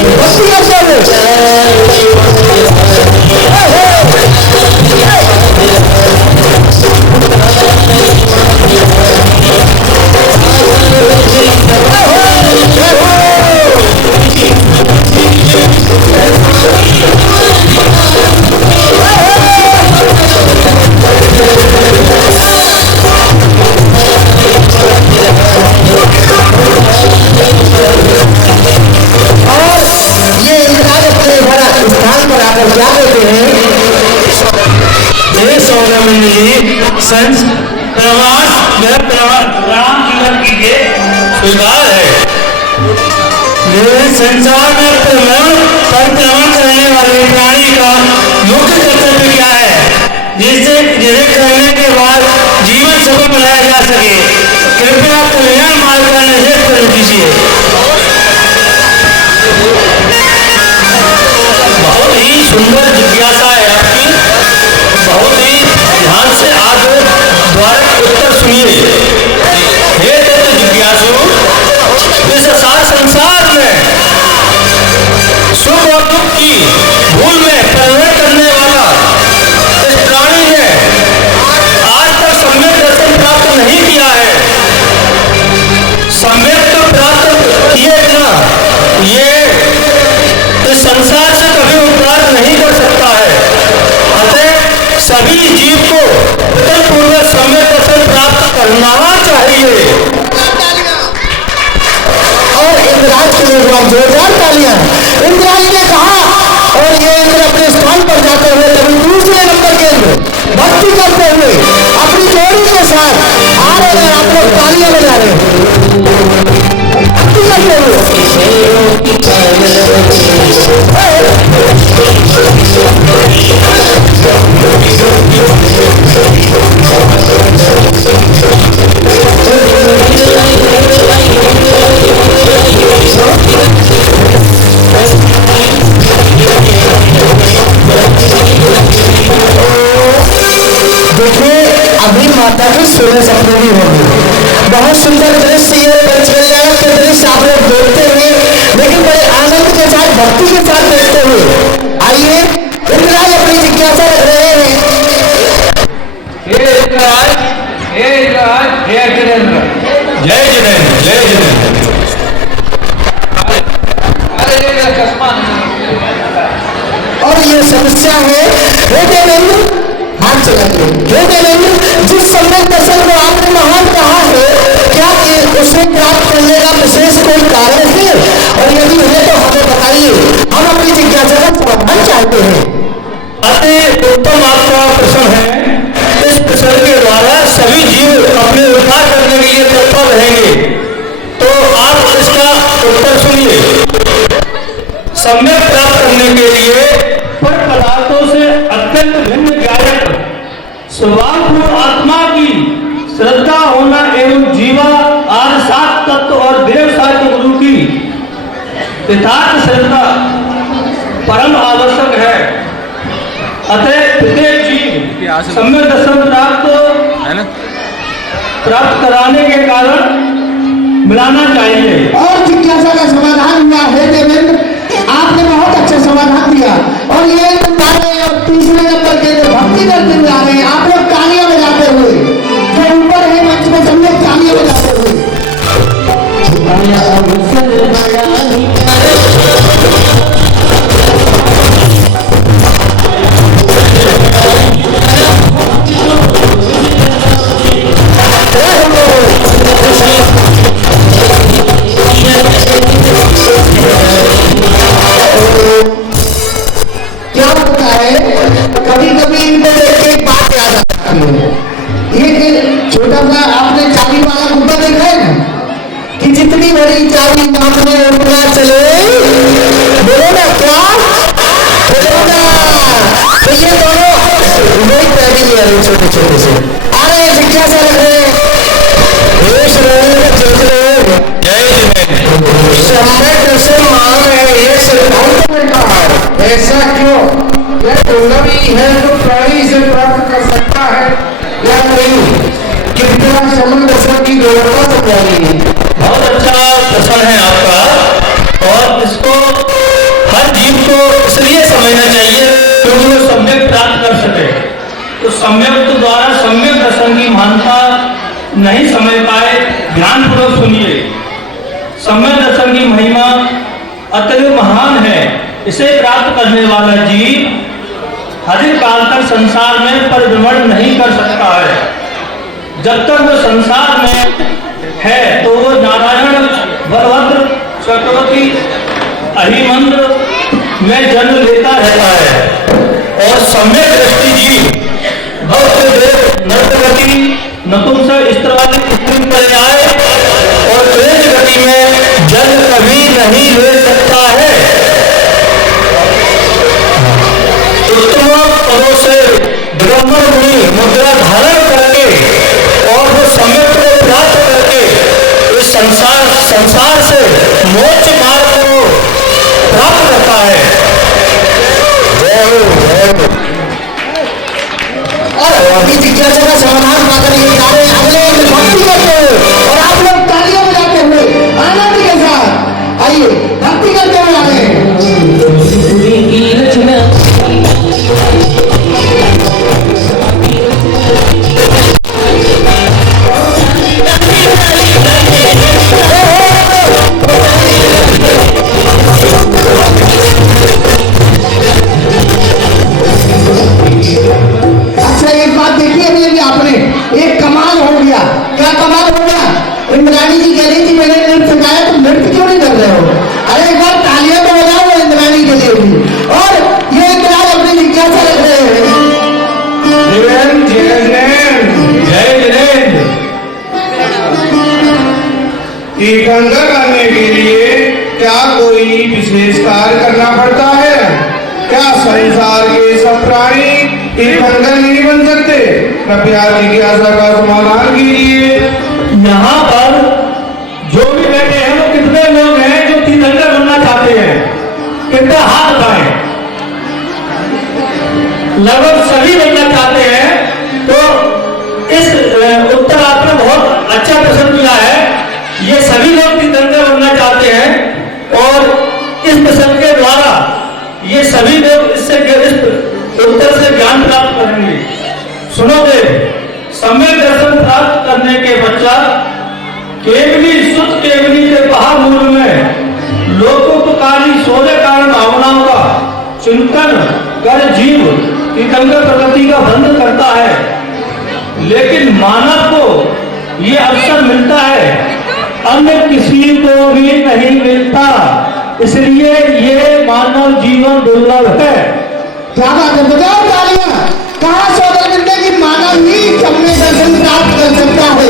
संसार में परिक्रमण करने वाले प्राणी का मुख्य कर्तव्य क्या है, जिसे करने के बाद जीवन सफल बनाया जा सके? कृपया कल्याण मार्ग का निर्देश कर दीजिए। बहुत ही सुंदर जिज्ञासा है आपकी, बहुत ही ध्यान से आप द्वारा उत्तर सुनिए। हे तत्व जिज्ञासु, इस सारे संसार में सुख और दुख की भूल में परिवर्तन करने वाला इस प्राणी ने आज तक सम्यक दर्शन प्राप्त नहीं किया है। सम्यक तो प्राप्त किए बिना ये इस संसार से कभी उपकार नहीं कर सकता है। अतः सभी जीव को पूर्वक समय दर्शन प्राप्त करना चाहिए। और इंद्राज के लिए जोरदार तालियां। इंद्राज ने कहा और ये इंद्र अपने स्थान पर जाते हुए तभी दूसरे नंबर के इंद्र भक्ति करते हुए अपनी जोड़ी के साथ आ रहे हैं। आप लोग तालियां बजा रहे हैं भक्ति करते हुए। माता के सोने सपने भी होंगे। बहुत सुंदर दृश्य ये पंचकल्याण के दृश्य आप लोग देखते हुए, लेकिन बड़े आनंद के साथ, भक्ति के साथ देखते हुए आइए इंद्रराज अपनी जिज्ञासा रख रहे हैं। हे इंद्रराज, हे इंद्रराज, हे जिनेंद्र। जय जिनेंद्र, जय जिनेंद्र। अरे ये मेरा चश्मा और ये समस्या है हे देवेंद्र, हाथ चलाइए। हे देवेंद्र, जिस सम्यक दर्शन को आपने महान कहा है, क्या उसे प्राप्त करने का विशेष कोई कारण है? और यदि है तो हमें बताइए, हम अपनी जिज्ञासा का समाधान चाहते हैं। अति उत्तम आपका प्रश्न है। इस प्रश्न के द्वारा सभी जीव अपने उद्धार करने के लिए तत्पर रहेंगे। तो आप इसका उत्तर सुनिए। सम्यक प्राप्त करने के लिए पर पदार्थों से अत्यंत भिन्न ज्ञान, स्वभावपूर्ण आत्मा की श्रद्धा होना एवं जीवा आदि 7 तत्व और देव साहित्य गुरु की यथार्थ श्रद्धा परम आवश्यक है। अतः प्रत्येक जीव सम्यक दर्शन प्राप्त कराने के कारण मिलाना चाहिए। और जिज्ञासा का समाधान हुआ है देवेंद्र, आपने बहुत अच्छा समाधान दिया। और ये तीसरे नंबर के जो भक्ति करते हुए आ रहे हैं, आप लोग तालियां बजाते हुए, जो ऊपर है मंच में सब लोग तालियां बजाते हुए। क्या होता है, कभी कभी इनको देख के एक बात याद आती है। एक छोटा सा आपने चाबी वाला गुब्बा देखा है ना, कि जितनी बड़ी चाबी काम में उतना चले, बोलो ना क्या, बोलो ना। तो ये दोनों वही पैदल ले रहे छोटे छोटे से आ रहे हैं, जिज्ञासा रख रहे हैं। सम्यक दर्शन मांग रहे हैं, ये सिद्धांत में कहा है। ऐसा क्यों? यह दुर्लभ ही है जो प्राणी इसे प्राप्त कर सकता है या नहीं? कृपया सम्यक दर्शन की व्यवस्था समझाइए। बहुत अच्छा प्रश्न है आपका, और इसको हर जीव को इसलिए समझना चाहिए क्योंकि वो सम्यक प्राप्त कर सके। तो सम्यक द्वारा सम्यक दर्शन की महानता नहीं समझ पाए, ध्यानपूर्वक सुनिए। सम्यक दर्शन की महिमा अत्यंत महान है। इसे प्राप्त करने वाला जीव अधिक काल तक संसार में परिभ्रमण नहीं कर सकता है। जब तक वो संसार में है तो वो नारायण, बलभद्र, चक्रवर्ती, अहिमंद्र में जन्म लेता रहता है। और सम्यक दृष्टि जीव भक्त देव नर्तगति, नपुंसक स्त्र वाली स्त्री पर जाए और तेज गति में जन्म कभी नहीं ले सकता है। उत्तम पदों से ब्रह्मण मुनि मुद्रा धारण करके और वो सम्यक को प्राप्त करके इस संसार से मोक्ष मार्ग को प्राप्त करता है। और अभी जिज्ञासा का समाधान पाकर ये सारे अगले भक्ति करते हुए और आप लोग तालियां बजाते हुए आनंद के साथ आइए भक्ति करते हुए आ रहे हैं। अच्छा एक बात देखिए, अभी आपने एक कमाल हो गया। क्या कमाल हो गया? इंद्राणी जी कह रही थी मैंने नृत्य सिखाया, तो नृत्य क्यों नहीं कर रहे हो? अरे एक बार तालियां तो बजाओ इंद्राणी के लिए भी। और ये इंद्राज अपनी जिज्ञासा रख रहे हैं। जय जिनेंद्र। तीर्थंकर करने के लिए क्या कोई विशेष कार्य करना पड़ता है? क्या संसार के सब प्राणी तीर्थंकर नहीं बन सकते? कृपया जिज्ञासा का समाधान कीजिए। यहाँ पर जो भी बैठे हैं वो कितने लोग हैं जो तीर्थंकर बनना चाहते हैं? कितने हाथ उठाएं? लगभग सभी बनना चाहते हैं। तो इस सभी लोग तीर्थंकर बनना चाहते हैं और इस प्रसंग के द्वारा ये सभी लोग इससे उत्तर से ज्ञान प्राप्त करेंगे। सुनो देव, सम्यक दर्शन प्राप्त करने के पश्चात केवली शुद्ध केवली के महामूल में लोकोपकारी सोने कारण भावनाओं का चिंतन कर जीव तीर्थंकर प्रगति का बंध करता है। लेकिन मानव को ये अवसर मिलता है, अन्य किसी को भी नहीं मिलता, इसलिए ये मानव जीवन दुर्लभ है। क्या बात है, बजाओ तालियां। कहा सौदा मिलता है कि मानव ही सम्यक दर्शन प्राप्त कर सकता है।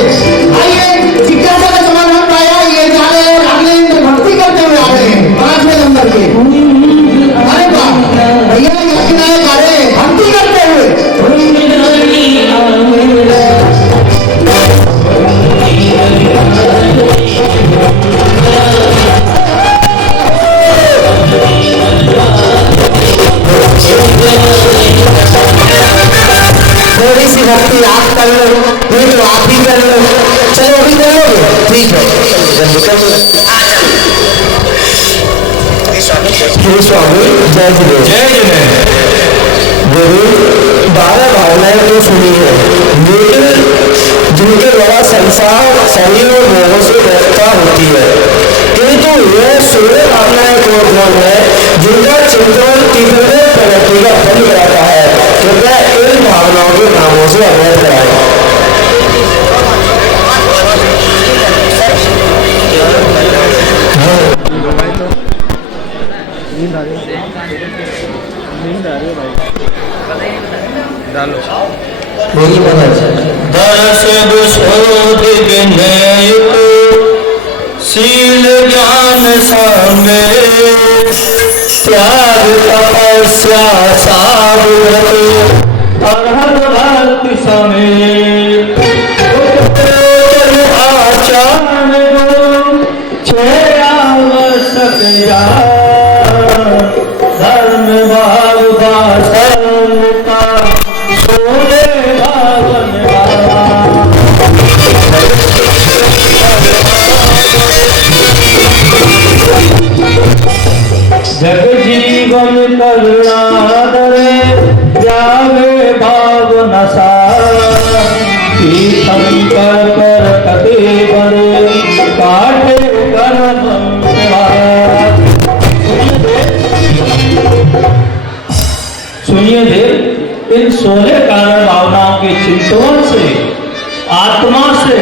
आइए जिज्ञासा का समाधान पाया, ये जा रहे हैं अगले इंद्र भक्ति करते हुए आ रहे हैं 5वें नंबर के। अरे वाह भैया, यज्ञनायक आ रहे हैं भक्ति करते हुए। थोड़ी सी भक्ति आप कर लो, नहीं तो आप ही कर लो। चलो अभी करोगे, ठीक है। हे स्वामी, जय जिने जय जिने। गुरु 12 भावनाएं तो सुनी है, लेकिन जिनके द्वारा संसार शरीर और मोह से व्यवस्था होती है, किंतु यह 16 भावनाएं कौन है जिनका चिंतन तीव्र प्रगति का बंद कराता है। कृपया इन भावनाओं के नामों से अवगत कराएं। दर्श विशोध विनयित शील ज्ञान सामे त्याग तपस्या साधुव्रत अरहत भक्ति समेत आचरण छह आवश्यक धर्म भाव भाषण का सोने भावन जग जीवन करुणादर जावे भाव नशा तीर्थंकर कर कते बड़े काटे कर्म सुनिए देव, इन 16 कारण भावनाओं के चिंतन से आत्मा से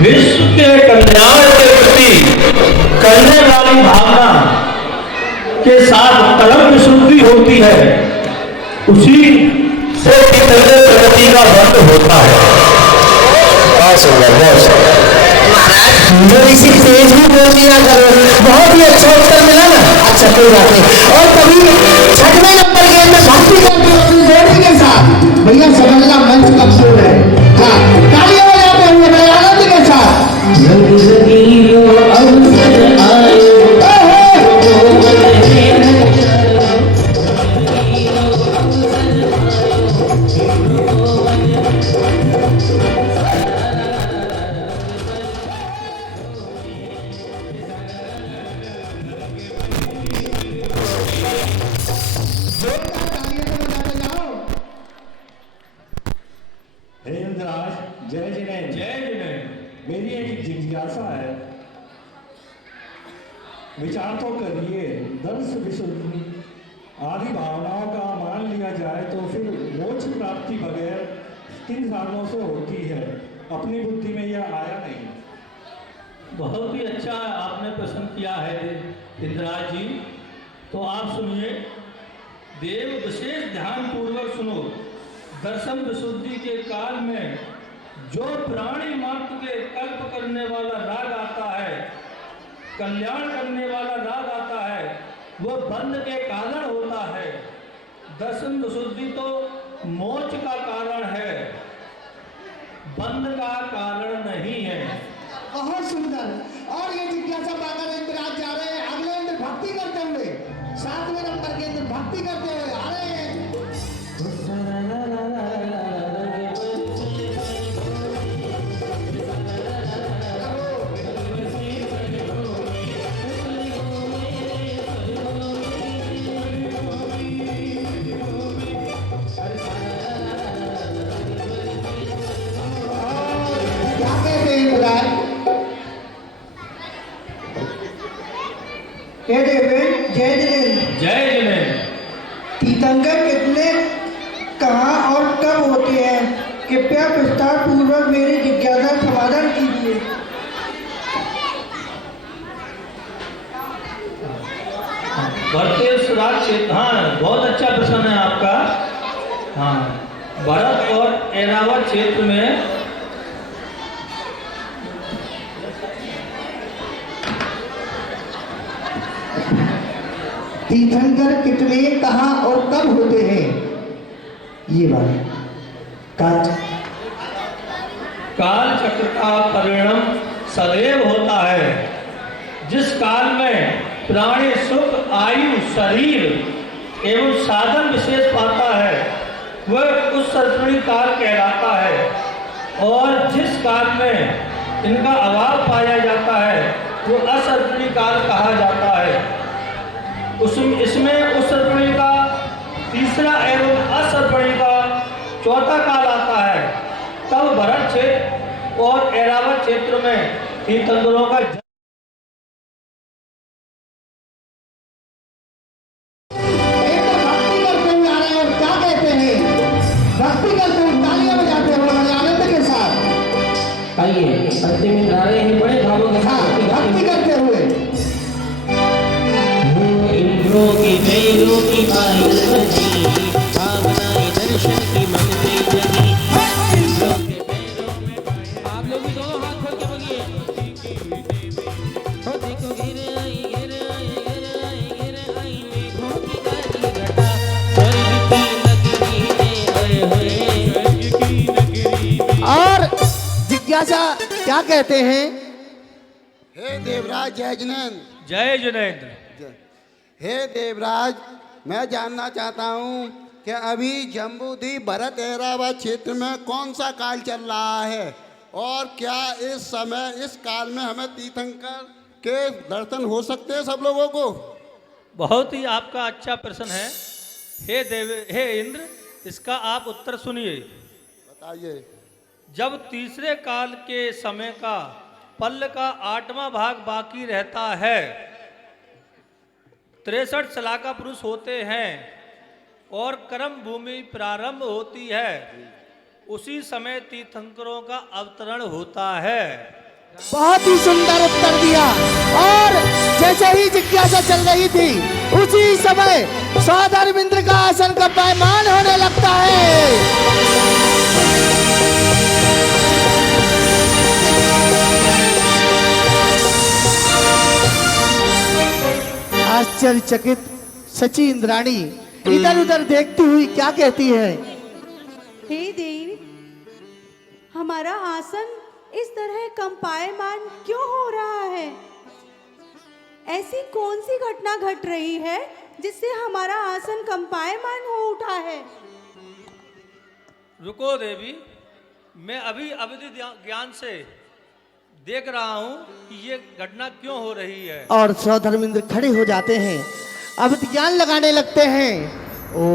विश्व के कल्याण के प्रति करने वाली भावना के साथ परम विशुद्धि होती है, उसी से प्रगति का बंध होता है। बहुत सुंदर, बहुत सुंदर। थोड़ी सी तेज भी बोल दिया करो, बहुत ही अच्छा उत्तर मिला ना। अच्छा कोई बात नहीं। और कभी 6वें नंबर गेम में भक्ति करते हो अपनी जोड़ी के साथ, भैया समझना मंच कमजोर है। हाँ, तालियां बजाते हुए बड़े आनंद के साथ। जय जिने। जय जिने। मेरी एक जिज्ञासा है, विचार तो करिए, दर्श विशुद्धि आदि भावनाओं का मान लिया जाए तो फिर मोक्ष प्राप्ति बगैर किन साधनों से होती है? अपनी बुद्धि में यह आया नहीं। बहुत ही अच्छा आपने प्रश्न किया है इंद्राज जी। तो आप सुनिए देव, विशेष ध्यान पूर्वक सुनो। दर्शन विशुद्धि के काल में जो प्राणी मात्र के कल्प करने वाला राग आता है, कल्याण करने वाला राग आता है, वो बंध के कारण होता है। दर्शन विशुद्धि तो मोक्ष का कारण है, बंध का कारण नहीं है। बहुत सुंदर। और ये जिज्ञासा पाकर इंद्राज जा रहे हैं अगले इंद्र भक्ति करते हुए, 7वें नंबर के इंद्र भक्ति करते हुए आ रहे हैं। ऐरावत क्षेत्र में तीर्थंकर कितने, कहाँ और कब होते हैं? ये बात काल चक्र का परिणाम सदैव होता है। जिस काल में प्राणी सुख, आयु, शरीर एवं साधन विशेष पाता है वह उस सर्पणी काल कहलाता है, और जिस काल में इनका अभाव पाया जाता है वो असर्पणी काल कहा जाता है। इसमें उस सर्पणी का तीसरा एवं असर्पणी का चौथा काल आता है। तब भरत क्षेत्र और ऐरावत क्षेत्र में तीर्थंकरों का आइए अंतिम में गा रहे हैं बड़े भावों के साथ भक्ति करते हुए। इंद्रों की पैरों की पायल बजी, भावनाएं दर्शन की मन में जगी। इंद्रों के पैरों में आप लोग भी दोनों हाथ खोल के बोलिए। हो देखो गिर आई गिर आई गिर आई गिर आई मेघों की काली घटा, स्वर्ग की नगरी में आए हुए। और जिज्ञासा क्या कहते हैं? हे देवराज जय जिनेंद्र। जय जिनेंद्र। हे देवराज, मैं जानना चाहता हूँ कि अभी जम्बूद्वीप भरत ऐरावत क्षेत्र में कौन सा काल चल रहा है, और क्या इस समय इस काल में हमें तीर्थंकर के दर्शन हो सकते हैं सब लोगों को? बहुत ही आपका अच्छा प्रश्न है। हे इंद्र, इसका आप उत्तर सुनिए। बताइए। जब तीसरे काल के समय का पल्ल का 8वां भाग बाकी रहता है, 63 शलाका पुरुष होते हैं और कर्म भूमि प्रारंभ होती है, उसी समय तीर्थंकरों का अवतरण होता है। बहुत ही सुंदर उत्तर दिया। और जैसे ही जिज्ञासा चल रही थी उसी समय सौधर्मेंद्र का आसन का पायमान होने लगता है। आश्चर्यचकित सची इंद्राणी इधर उधर देखती हुई क्या कहती है? हे देव, हमारा आसन इस तरह कंपायमान क्यों हो रहा है? ऐसी कौन सी घटना घट रही है जिससे हमारा आसन कंपायमान हो उठा है? रुको देवी, मैं अभी अवधि ज्ञान से देख रहा हूँ कि ये घटना क्यों हो रही है। और सौधर्मेंद्र खड़े हो जाते हैं, अब ध्यान लगाने लगते हैं। ओ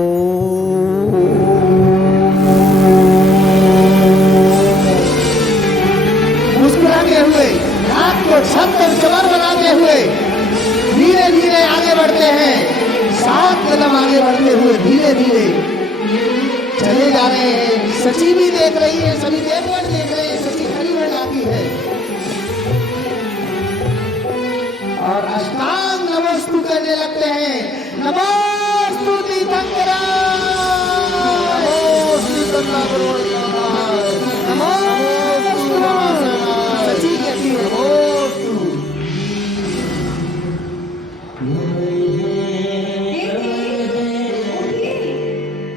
मुस्कुराते हुए, हाथ को छत पर कमर बनाते हुए धीरे धीरे आगे बढ़ते हैं। 7 कदम आगे बढ़ते हुए धीरे धीरे चले जा रहे हैं। सची भी देख रही है, सभी देवगण देख रहे हैं। सची खड़ी हो जाती है और अष्टांग नमस्तु करने लगते हैं। नमोस्तु तीर्थंकराय, नमोस्तु सची कहती है नमोस्तु।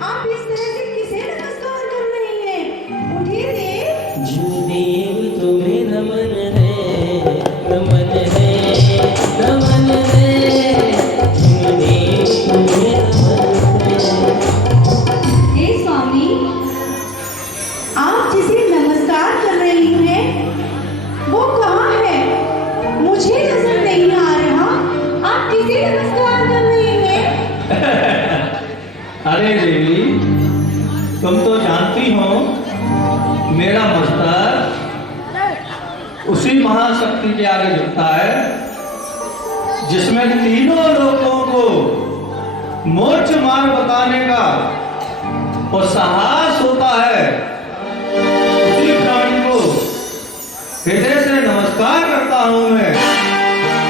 आप इस तरह से किसे नमस्कार कर रही हैं? उठिए देव। देव तुम्हें नमन है, नमन है, नमन है। देव तुम्हें नमन है। हे स्वामी, आप जिसे नमस्कार कर रही हैं वो कहाँ है? मुझे नजर नहीं आ रहा। आप किसे नमस्कार कर रही हैं? अरे देवी, तुम तो जानती हो मेरा मस्तक उसी महाशक्ति के आगे झुकता है जिसमें तीनों लोगों को मोक्ष मार्ग बताने का और साहस होता है। उसी प्राणी को हृदय से नमस्कार करता हूं मैं।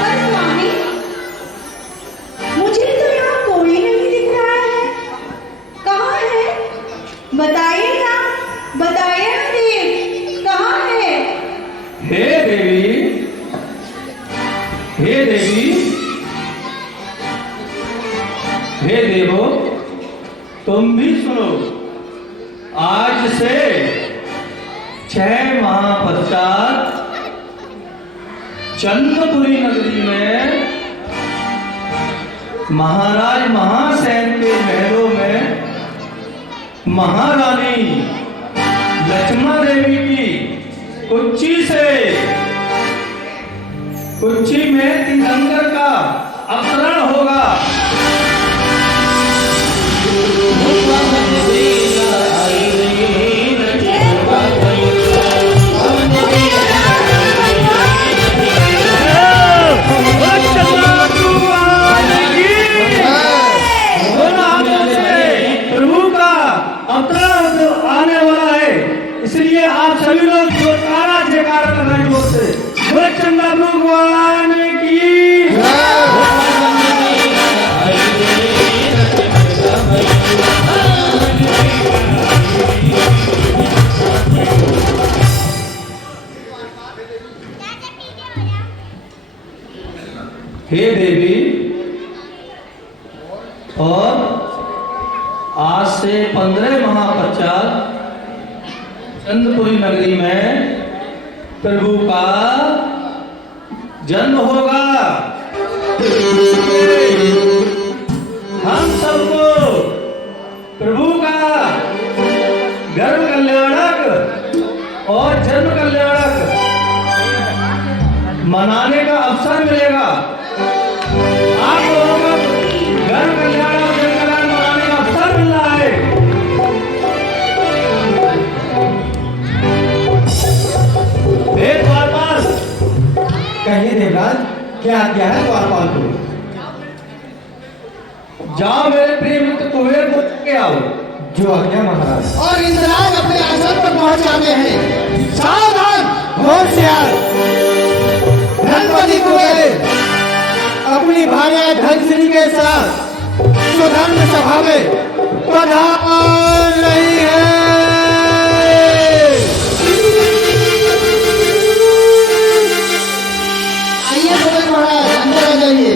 पर स्वामी, मुझे तो यहाँ कोई नहीं दिख रहा है। कहाँ है? बताइए ना, आज से 6 माह पश्चात चंद्रपुरी नगरी में महाराज महासेन के महलों में महारानी लक्ष्मण देवी की कुच्ची में तीर्थंकर का अवतरण होगा। इसलिए आप सभी लोग जोरदार जयकारा लगाएं जोर से। बोले चंदा भगवान की हे देवी, और आज से 15 माह पश्चात चंद्रपुरी नगरी में प्रभु का जन्म होगा। हम सबको प्रभु का गर्भ कल्याणक और जन्म कल्याणक मनाने का अवसर मिलेगा। आप लोगों को गर्भ कल्याण और जन्म कल्याण मनाने का अवसर मिल रहा है। द्वारपाल, कहिए देवराज, क्या आज्ञा है द्वारपाल को? जाओ मेरे प्रिय मित्र कुबेर को के आओ। जो आज्ञा महाराज। और इंद्राज अपने आसन पर पहुंच जाते हैं। सावधान, होशियार। धनपति कुबेर अपनी भार्या धनश्री के साथ सुधर्म सभा में पधार रही है। आइए कुबेर महाराज, अंदर आ जाइए।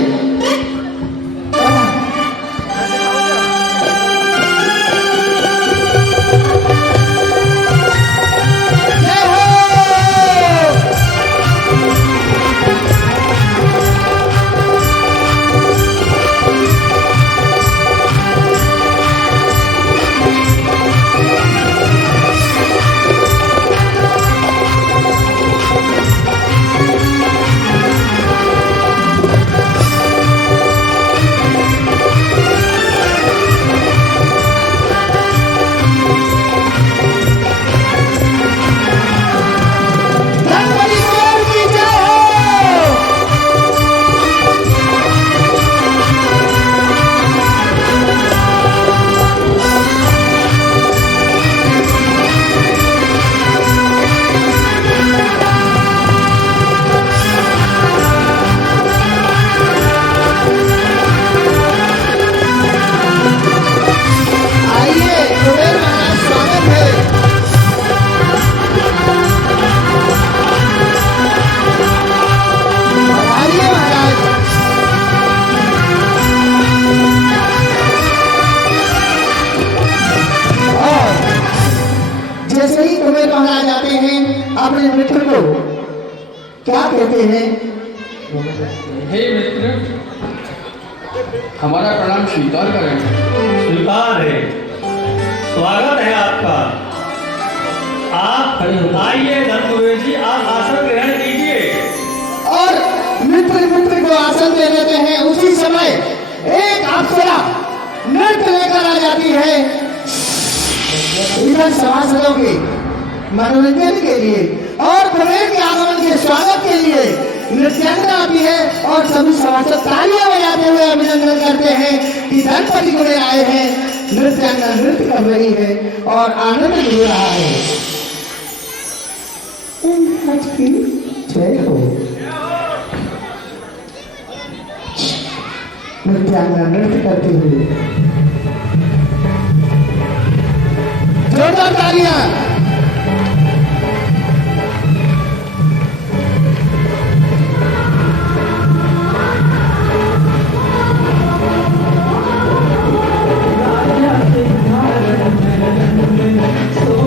जैसे ही कुबेर महाराज आते हैं, अपने मित्र को क्या कहते हैं? हे मित्र, हमारा प्रणाम स्वीकार करें। स्वीकार है, स्वागत है आपका। आप आइए धनकुबेर जी, आप आसन ग्रहण कीजिए। और मित्र को आसन दे देते हैं। उसी समय एक अप्सरा नृत्य लेकर आ जाती है इधर सभासदों के मनोरंजन के लिए और कुबेर के आगमन के स्वागत के लिए। नृत्यांगना आती है और सभी सभासद तालियां बजाते हुए अभिनंदन करते हैं कि धनपति कुबेर आए हैं। नृत्यांगना नृत्य कर रही है और आनंद ले रहा है। जय हो। नृत्यांगना नृत्य करती हुई, जोरदार तालियां। So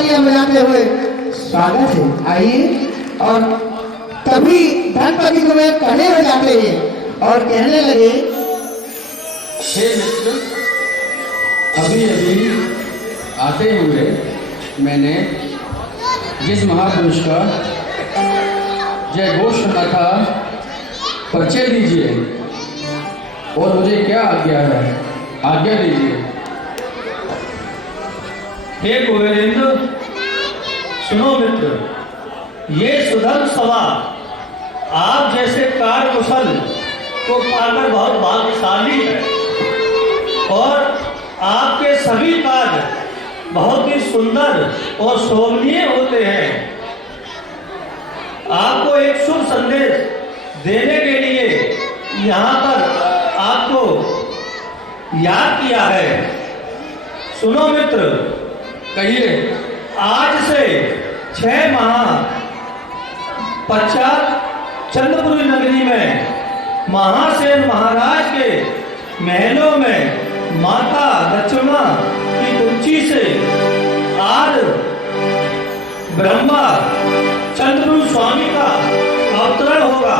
तालियां बजाते हुए स्वागत है। आइए। और तभी धनपति को वे खड़े हो जाते हैं और कहने लगे, हे मित्र, अभी अभी आते हुए मैंने जिस महापुरुष का जय घोष सुना था, परिचय दीजिए और मुझे क्या आज्ञा है, आज्ञा दीजिए। हे गोविंद, सुनो मित्र, ये सुधर्म सभा आप जैसे कार्य कुशल को पाकर बहुत भाग्यशाली है और आपके सभी कार्य बहुत ही सुंदर और शोभनीय होते हैं। आपको एक शुभ संदेश देने के लिए यहाँ पर आपको याद किया है। सुनो मित्र, कहिए। आज से 6 माह पश्चात चंद्रपुरी नगरी में महासेन महाराज के महलों में माता दक्षिणा की कुंची से आज ब्रह्मा चंद्रपुर स्वामी का अवतरण होगा।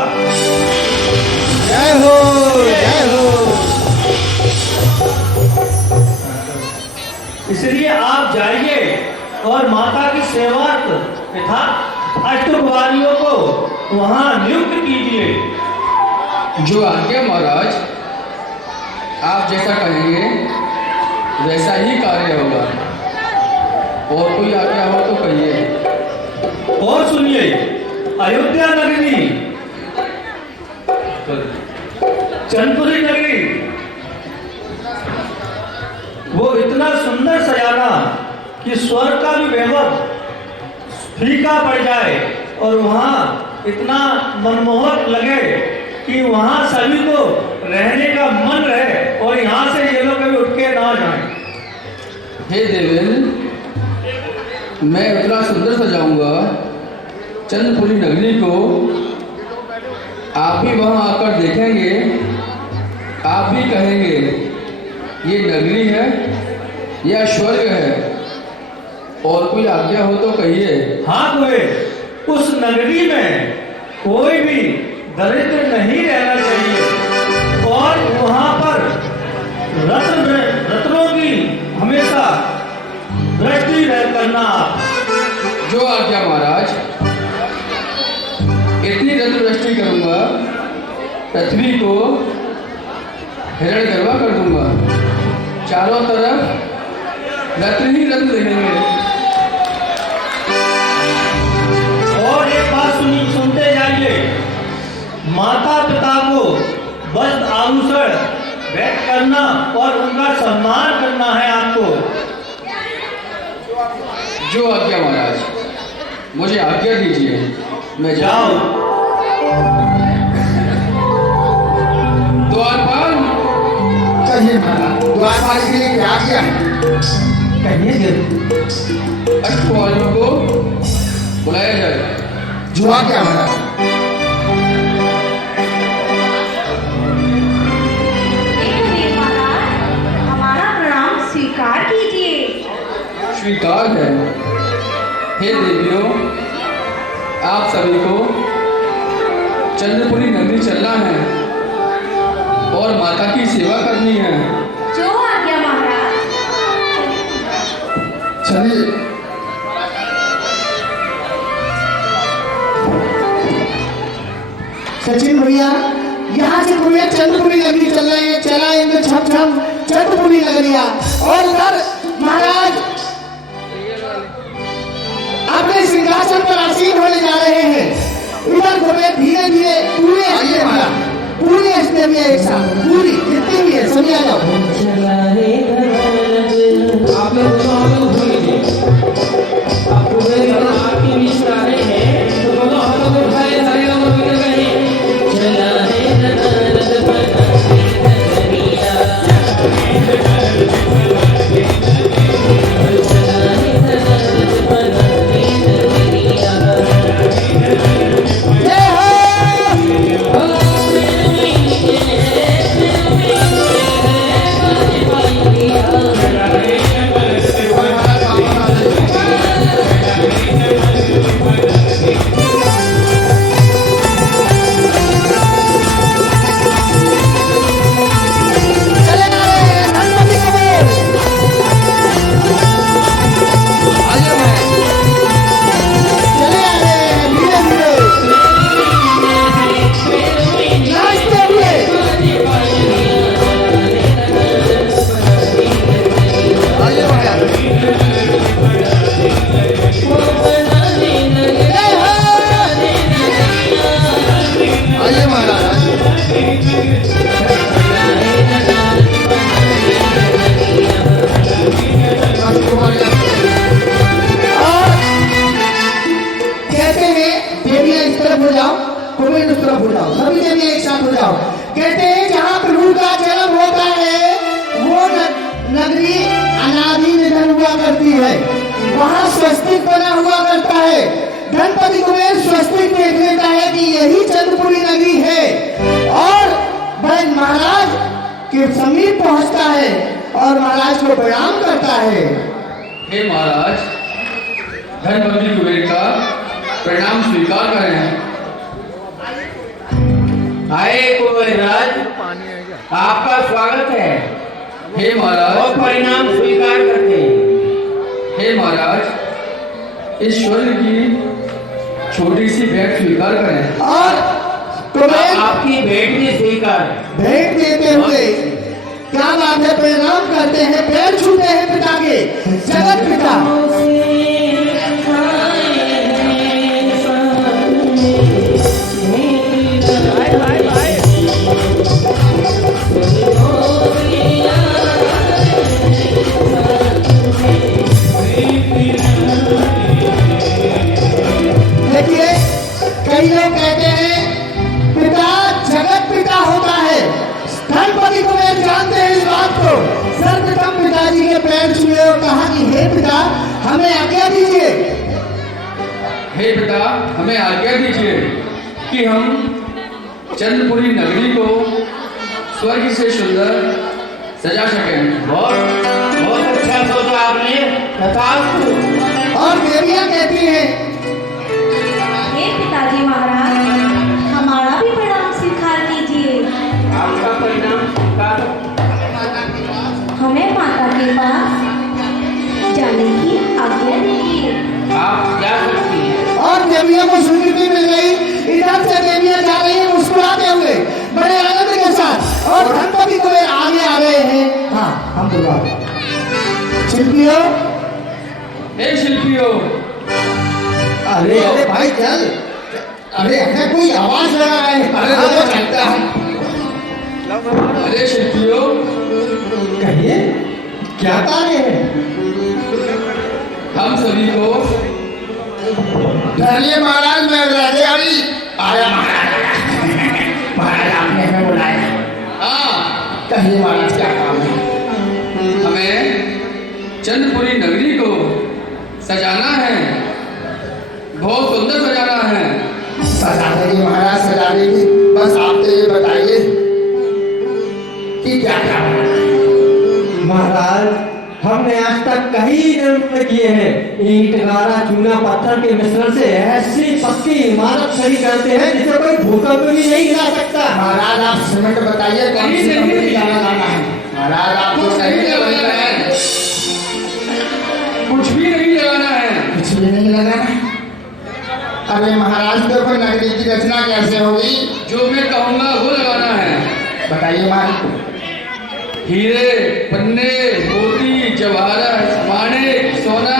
जय हो, जय हो। इसलिए आप जाइए और माता की सेवा तथा अष्टकुमारियों को वहां नियुक्त कीजिए। जो आज्ञा महाराज, आप जैसा कहेंगे वैसा ही कार्य होगा। और कोई आज्ञा हो तो कहिए। और सुनिए, अयोध्या नगरी, चंद्रपुरी नगरी, वो इतना सुंदर सजाना कि स्वर्ग का भी वैभव फीका पड़ जाए और वहाँ इतना मनमोहक लगे कि वहाँ सभी को रहने का मन रहे और यहाँ से ये लोग कभी उठ के ना जाएं। हे देवेंद्र, मैं इतना सुंदर सजाऊंगा चंद्रपुरी नगरी को। आप भी वहाँ आकर देखेंगे, आप भी कहेंगे ये नगरी है या स्वर्ग है। और कोई आज्ञा हो तो कहिए। हाँ कोई, उस नगरी में कोई भी दरिद्र नहीं रहना चाहिए और वहाँ पर रत्नों की हमेशा दृष्टि करना। जो आज्ञा महाराज, इतनी रत्न दृष्टि करूंगा, पृथ्वी को हिरण गर्वा कर दूंगा। चारों तरफ रत्न ही रत्न दिखेंगे। और एक बात सुनते जाइए, माता पिता को वस्त्र आभूषण भेंट करना और उनका सम्मान करना है आपको। जो आज्ञा महाराज, मुझे आज्ञा दीजिए, मैं जाऊं। द्वारपाल, कहिए माता, द्वारपाल के लिए क्या किया है? कहिए। अष्टकुमारियों को बुलाया जाए। जो आज्ञा महाराज। हमारा प्रणाम स्वीकार कीजिए। स्वीकार है। हे देवियों, आप सभी को चंद्रपुरी नगरी चलना है और माता की सेवा करनी है। जो आज्ञा महाराज। चलिए। सचिन भैया, यहाँ से घूमे चंद्रपुरी नगरी चल रहे हैं, चलाएंगे छम छम चंद्रपुरी नगरिया। और उधर महाराज अपने सिंहासन पर आसीन होने जा रहे हैं। इधर घूमे धीरे धीरे पूरे पूरी अष्टमी एक साथ, पूरी जितनी भी है सभी आ जाओ। आप लोग दोनों भूल लीजिए। आपको आपकी बीच आ रहे हैं तो दोनों हाथों को उठाए सारे लोग मिल गए। चला जय हो। गणपति कुबेर स्वस्तिक देख लेता है कि यही चंद्रपुरी नगरी है और बैल महाराज के समीप पहुंचता है और महाराज को प्रणाम करता है। हे महाराज, गणपति कुबेर का प्रणाम स्वीकार करें। आए कुबेरराज, आपका स्वागत है। हे महाराज, और परिणाम स्वीकार करते हैं। हे महाराज, ईश्वर की छोटी सी भेंट स्वीकार करें। और कुबेर आपकी भेंट भी स्वीकार। भेंट देते हुए क्या बात है, प्रणाम करते हैं, पैर छूते हैं पिता के, जगत पिता। देखिए, कई लोग कहते हैं पिता जगत पिता होता है। गणपति कुबेर जानते हैं इस बात को। सर्वप्रथम पिताजी के पैर छुए और कहा कि हे पिता, हमें आज्ञा दीजिए। हे पिता, हमें आज्ञा दीजिए कि हम चंद्रपुरी नगरी को स्वर्ग से सुंदर सजा सकें। बहुत बहुत अच्छा सोचा आपने। तथास्तु। और देवियां कहती हैं, हे पिताजी महाराज, हमारा भी प्रणाम स्वीकार कीजिए। आपका परिणाम स्वीकार। हमें माता के पास जाने की आज्ञा दीजिए। आप जा सकती हैं। और देवियों को स्वीकृति मिल गई। इधर से देवियां जा रही हैं मुस्कुराते हुए, बड़े आनंद के साथ। और गणपति कुबेर आगे आ रहे हैं। हाँ, हम बुला शिल्पियों। हे शिल्पियों, अरे अरे भाई चल, अरे हमें कोई आवाज लगा है। अरे देखो चलता है। अरे शिल्पियों, कहिए क्या कार्य है? हम सभी को चलिए महाराज, मैं राजे अड़ी आया। महाराज आपने हमें बुलाया। हाँ, कहिए महाराज क्या काम है? हमें चंद्रपुरी नगरी को सजाना है, बहुत सुंदर सजाना है। सजा देगी महाराज, सजा देगी। बस आप तो ये बताइए कि क्या क्या महाराज, हमने आज तक कई निर्माण किए हैं। ईंट, गारा, चूना, पत्थर के मिश्रण से ऐसी पक्की इमारत खड़ी करते हैं जिसे कोई भूकंप भी नहीं गिरा सकता। महाराज आप सीमेंट बताइए, कौन सी कंपनी का लगाना है? महाराज आपको सही लगाना है। कुछ भी नहीं लगाना है। कुछ भी नहीं लगाना है। अरे महाराज, देखो नगरी की रचना कैसे होगी? जो मैं कहूँगा वो लगाना है। बताइए महाराज। हीरे, पन्ने, मोती, जवाहरात, माणिक, सोना।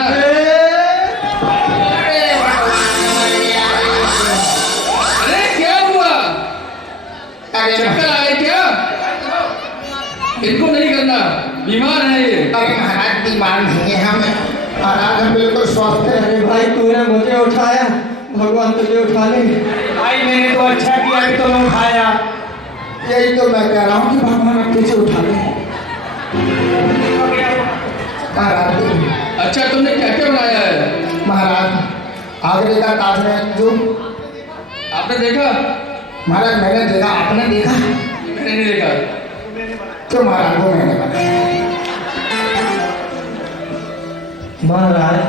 अरे क्या हुआ? अरे चक्कर आए क्या? इनको नहीं करना, बीमार है ये। अरे महाराज, बीमार नहीं है हम। महाराज हम बिल्कुल स्वस्थ हैं। अरे भाई, तूने मुझे उठाया, भगवान तुझे उठा लेंगे। भाई मैंने तो अच्छा किया कि तुमने उठाया। यही तो मैं कह रहा हूँ कि भगवान अब तुझे उठा ले। महाराज, अच्छा, तुमने क्या क्या बनाया है? महाराज आगरे का ताजमहल जो आपने देखा? महाराज मैंने देखा, आपने देखा? मैंने नहीं देखा। तो महाराज वो मैंने बनाया। महाराज,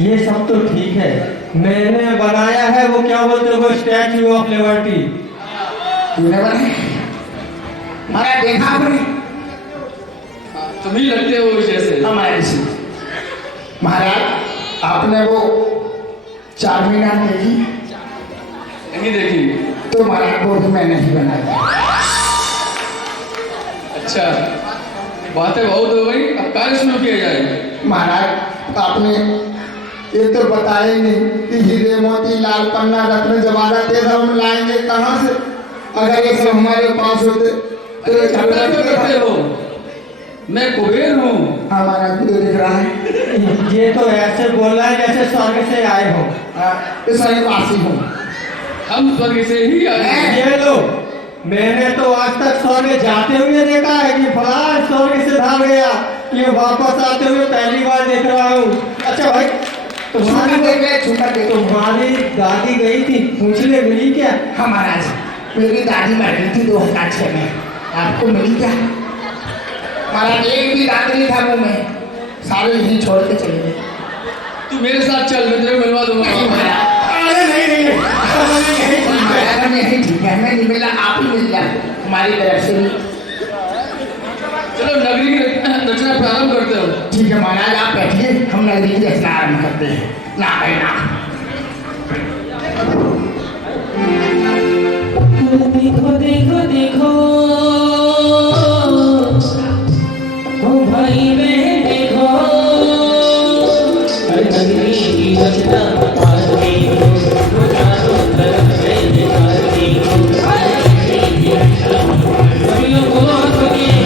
ये सब तो ठीक है, मैंने बनाया है वो क्या बोलते हो, स्टैच्यू ऑफ लिबर्टी। तूने बनाया? महाराज देखा आपने? तुम ही लगते हो जैसे। हमारे से महाराज आपने वो चार मीनार देखी? नहीं देखी। तो महाराज वो भी मैंने ही बनाया। अच्छा, बातें बहुत हो गई, अब कार्य शुरू किया जाए। महाराज आपने ये तो बताया ही नहीं कि हीरे, मोती, लाल पन्ना, रत्न, जवाहरात ये सब हम लाएंगे कहाँ से? अगर ये सब हमारे पास होते तो ये झगड़ा क्यों करते हो? मैं कुबेर हूँ। हमारा कुबेर दिख रहा है। ये तो ऐसे बोल रहा है जैसे स्वर्ग से आए हो। इस वासी हूँ। हम स्वर्ग से ही आए हैं। ये लो, मैंने तो आज तक स्वर्ग जाते हुए देखा है कि फलां स्वर्ग से भाग गया, ये वापस आते हुए पहली बार देख रहा हूँ। अच्छा भाई, तुम्हारी दादी गई थी पूछने मिली क्या? हाँ महाराज, मेरी दादी मर गई थी 2006 में। आपको मिली क्या? महाराज एक भी दांत नहीं था मुंह में, सारे यहीं छोड़ के चले गए। तू मेरे साथ चल, मैं तेरे को मिलवा दूंगा। अरे नहीं महाराज, मैं यही ठीक है, मैं नहीं मिला, आप ही मिल जाए हमारी तरफ से भी। चलो नगरी की रचना प्रारंभ करते हो। ठीक है महाराज, आप बैठिए, हम नगरी की रचना आरम्भ करते हैं। ना भाई ना। देखो देखो देखो ओ भाई बहन देखो, हर नगरी की रचना आज देखो, वो चारों तरफ है आज देखो, सभी लोग बोलो हाथ रखिए।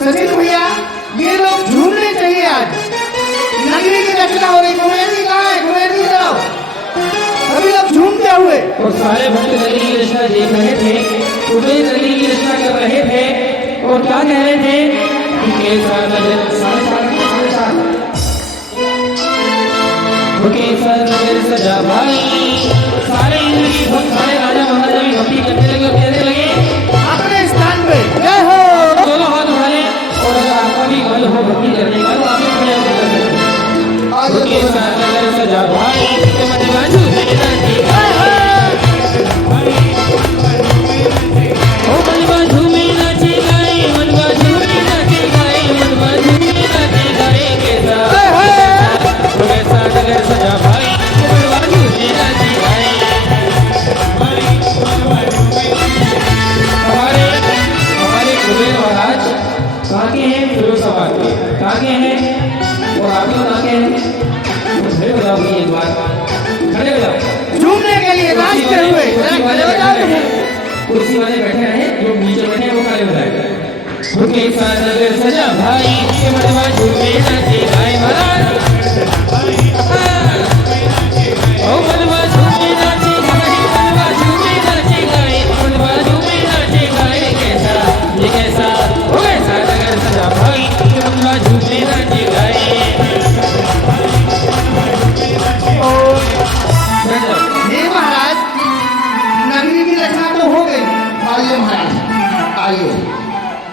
सचिन भैया, ये लोग झूमने चाहिए आज। नगरी की रचना हो रही, घुमेर जी कहाँ है? घुमेर जी जाओ, सभी लोग झूमते हुए। और सारे भक्त नगरी की रचना देख रहे थे, उन्हें नगरी की रचना कर रहे थे और क्या कह रहे थे कि सजा भाई, सारे इंद्र की भक्त, सारे राजा महाराजा भी भक्ति करने लगे और कहने लगे अपने स्थान पे जय हो। दोनों हाथ उठाए और अगर आपका भी मन हो भक्ति करने का तो आप खड़े होकर कर सकते हैं। सजा भाई सजा भाई उम्मीदवार खड़े हो जाओ। झूमने के लिए नाचते हुए जरा खड़े हो जाओ तुम। कुर्सी वाले बैठे रहे, जो नीचे बैठे हैं वो खड़े हो जाए। उनके साथ अगर सजा भाई के मरवा झूमे नाचे गाए महाराज, ओ मरवा झूमे नाचे गाए, मरवा झूमे नाचे गाए, मरवा झूमे नाचे गाए, कैसा ये कैसा ओ कैसा अगर सजा भाई के मरवा झूमे नाचे गाए। हे महाराज, नगरी की रचना तो हो गई। आइए महाराज आइए,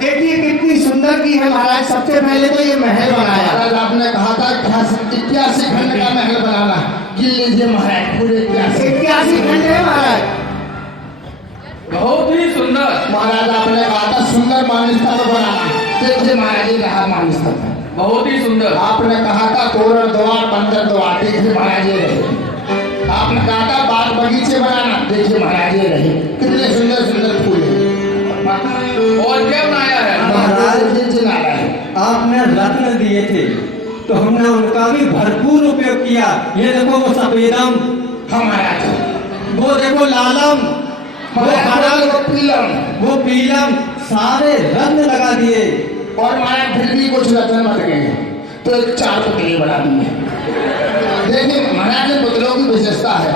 देखिए कितनी सुंदर की है महाराज। सबसे पहले तो ये महल बनाया। महाराज आपने कहा था 81 खंड का महल बनाना, गिन लीजिए महाराज पूरे 81 खंड है महाराज। बहुत ही सुंदर। महाराज आपने कहा था सुंदर मानस्थल बनाना, देखिए महाराज ये रहा मानस्थल, बहुत ही सुंदर। आपने कहा था तोरण द्वार बंदर द्वार, देखिए महाराज ये रहे। आपने कहा था बाग बगीचे बनाना, देखिए महाराज ये रहे। कितने सुंदर सुंदर फूल हैं। और क्या बनाया है? महाराज ये जिला है। आपने रत्न दिए थे तो हमने उनका भी भरपूर उपयोग किया। ये देखो वो सफेदम, हमारा वो देखो लालम, वो हरल, वो पीलम, वो पीलम, सारे रत्न लगा दिए। और महाराज फिर भी कुछ रत्न मत गए तो एक 4 पुतले बना दिए। देखिए महाराज ये पुतलों की विशेषता है।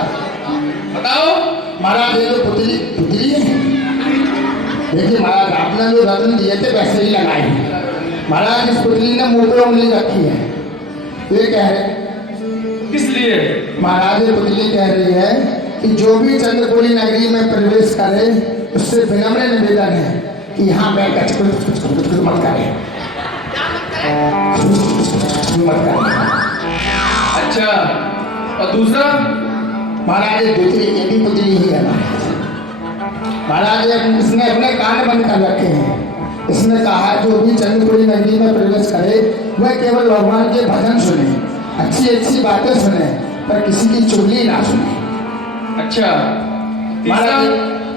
बताओ महाराज ये जो पुतली है, देखिए महाराज आपने जो रत्न दिए थे वैसे ही लगाए। महाराज इस पुतली ने मुंह पे उंगली रखी है। ये कह रहे किस लिए? महाराज ये पुतली कह रही है कि जो भी चंद्रपुरी नगरी में प्रवेश करे उससे विनम्र निवेदन है कि यहाँ मैं मत करे, मत करे। अच्छा, और दूसरा? महाराज ये भी पुतली ही है। महाराज इसने अपने कान बंद कर रखे हैं। इसने कहा जो भी चंद्रपुरी नगरी में प्रवेश करे वह केवल भगवान के भजन सुने, अच्छी अच्छी बातें सुने, पर किसी की चुगली ना सुने। अच्छा, महाराज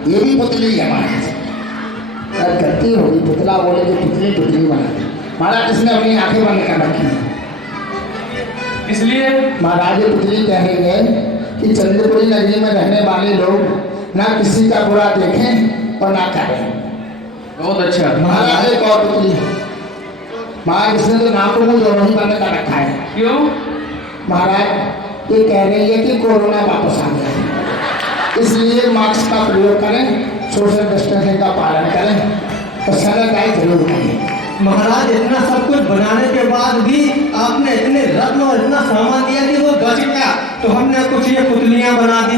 ये भी पुतली है। महाराज सर गलती होगी, पुतला बोले कि पुतली बना दी। महाराज इसने अपनी आंखें बंद कर रखी हैं। इसलिए महाराज ये पुतली कह रही है कि चंद्रपुरी नगरी में रहने वाले लोग ना किसी का बुरा देखें और ना करें। बहुत अच्छा। महाराज एक और पुतली है। महाराज इसने तो नाक मुंह दोनों ही बंद कर रखा है। क्यों? महाराज ये कह रही है कि कोरोना वापस आ गया है, इसलिए मास्क का प्रयोग करें, सोशल डिस्टेंसिंग का पालन करें और सैनिटाइज जरूर करें। महाराज इतना सब कुछ बनाने के बाद भी आपने इतने रत्न और इतना सामान दिया कि वो बच गया, तो हमने कुछ ये पुतलियां बना दी।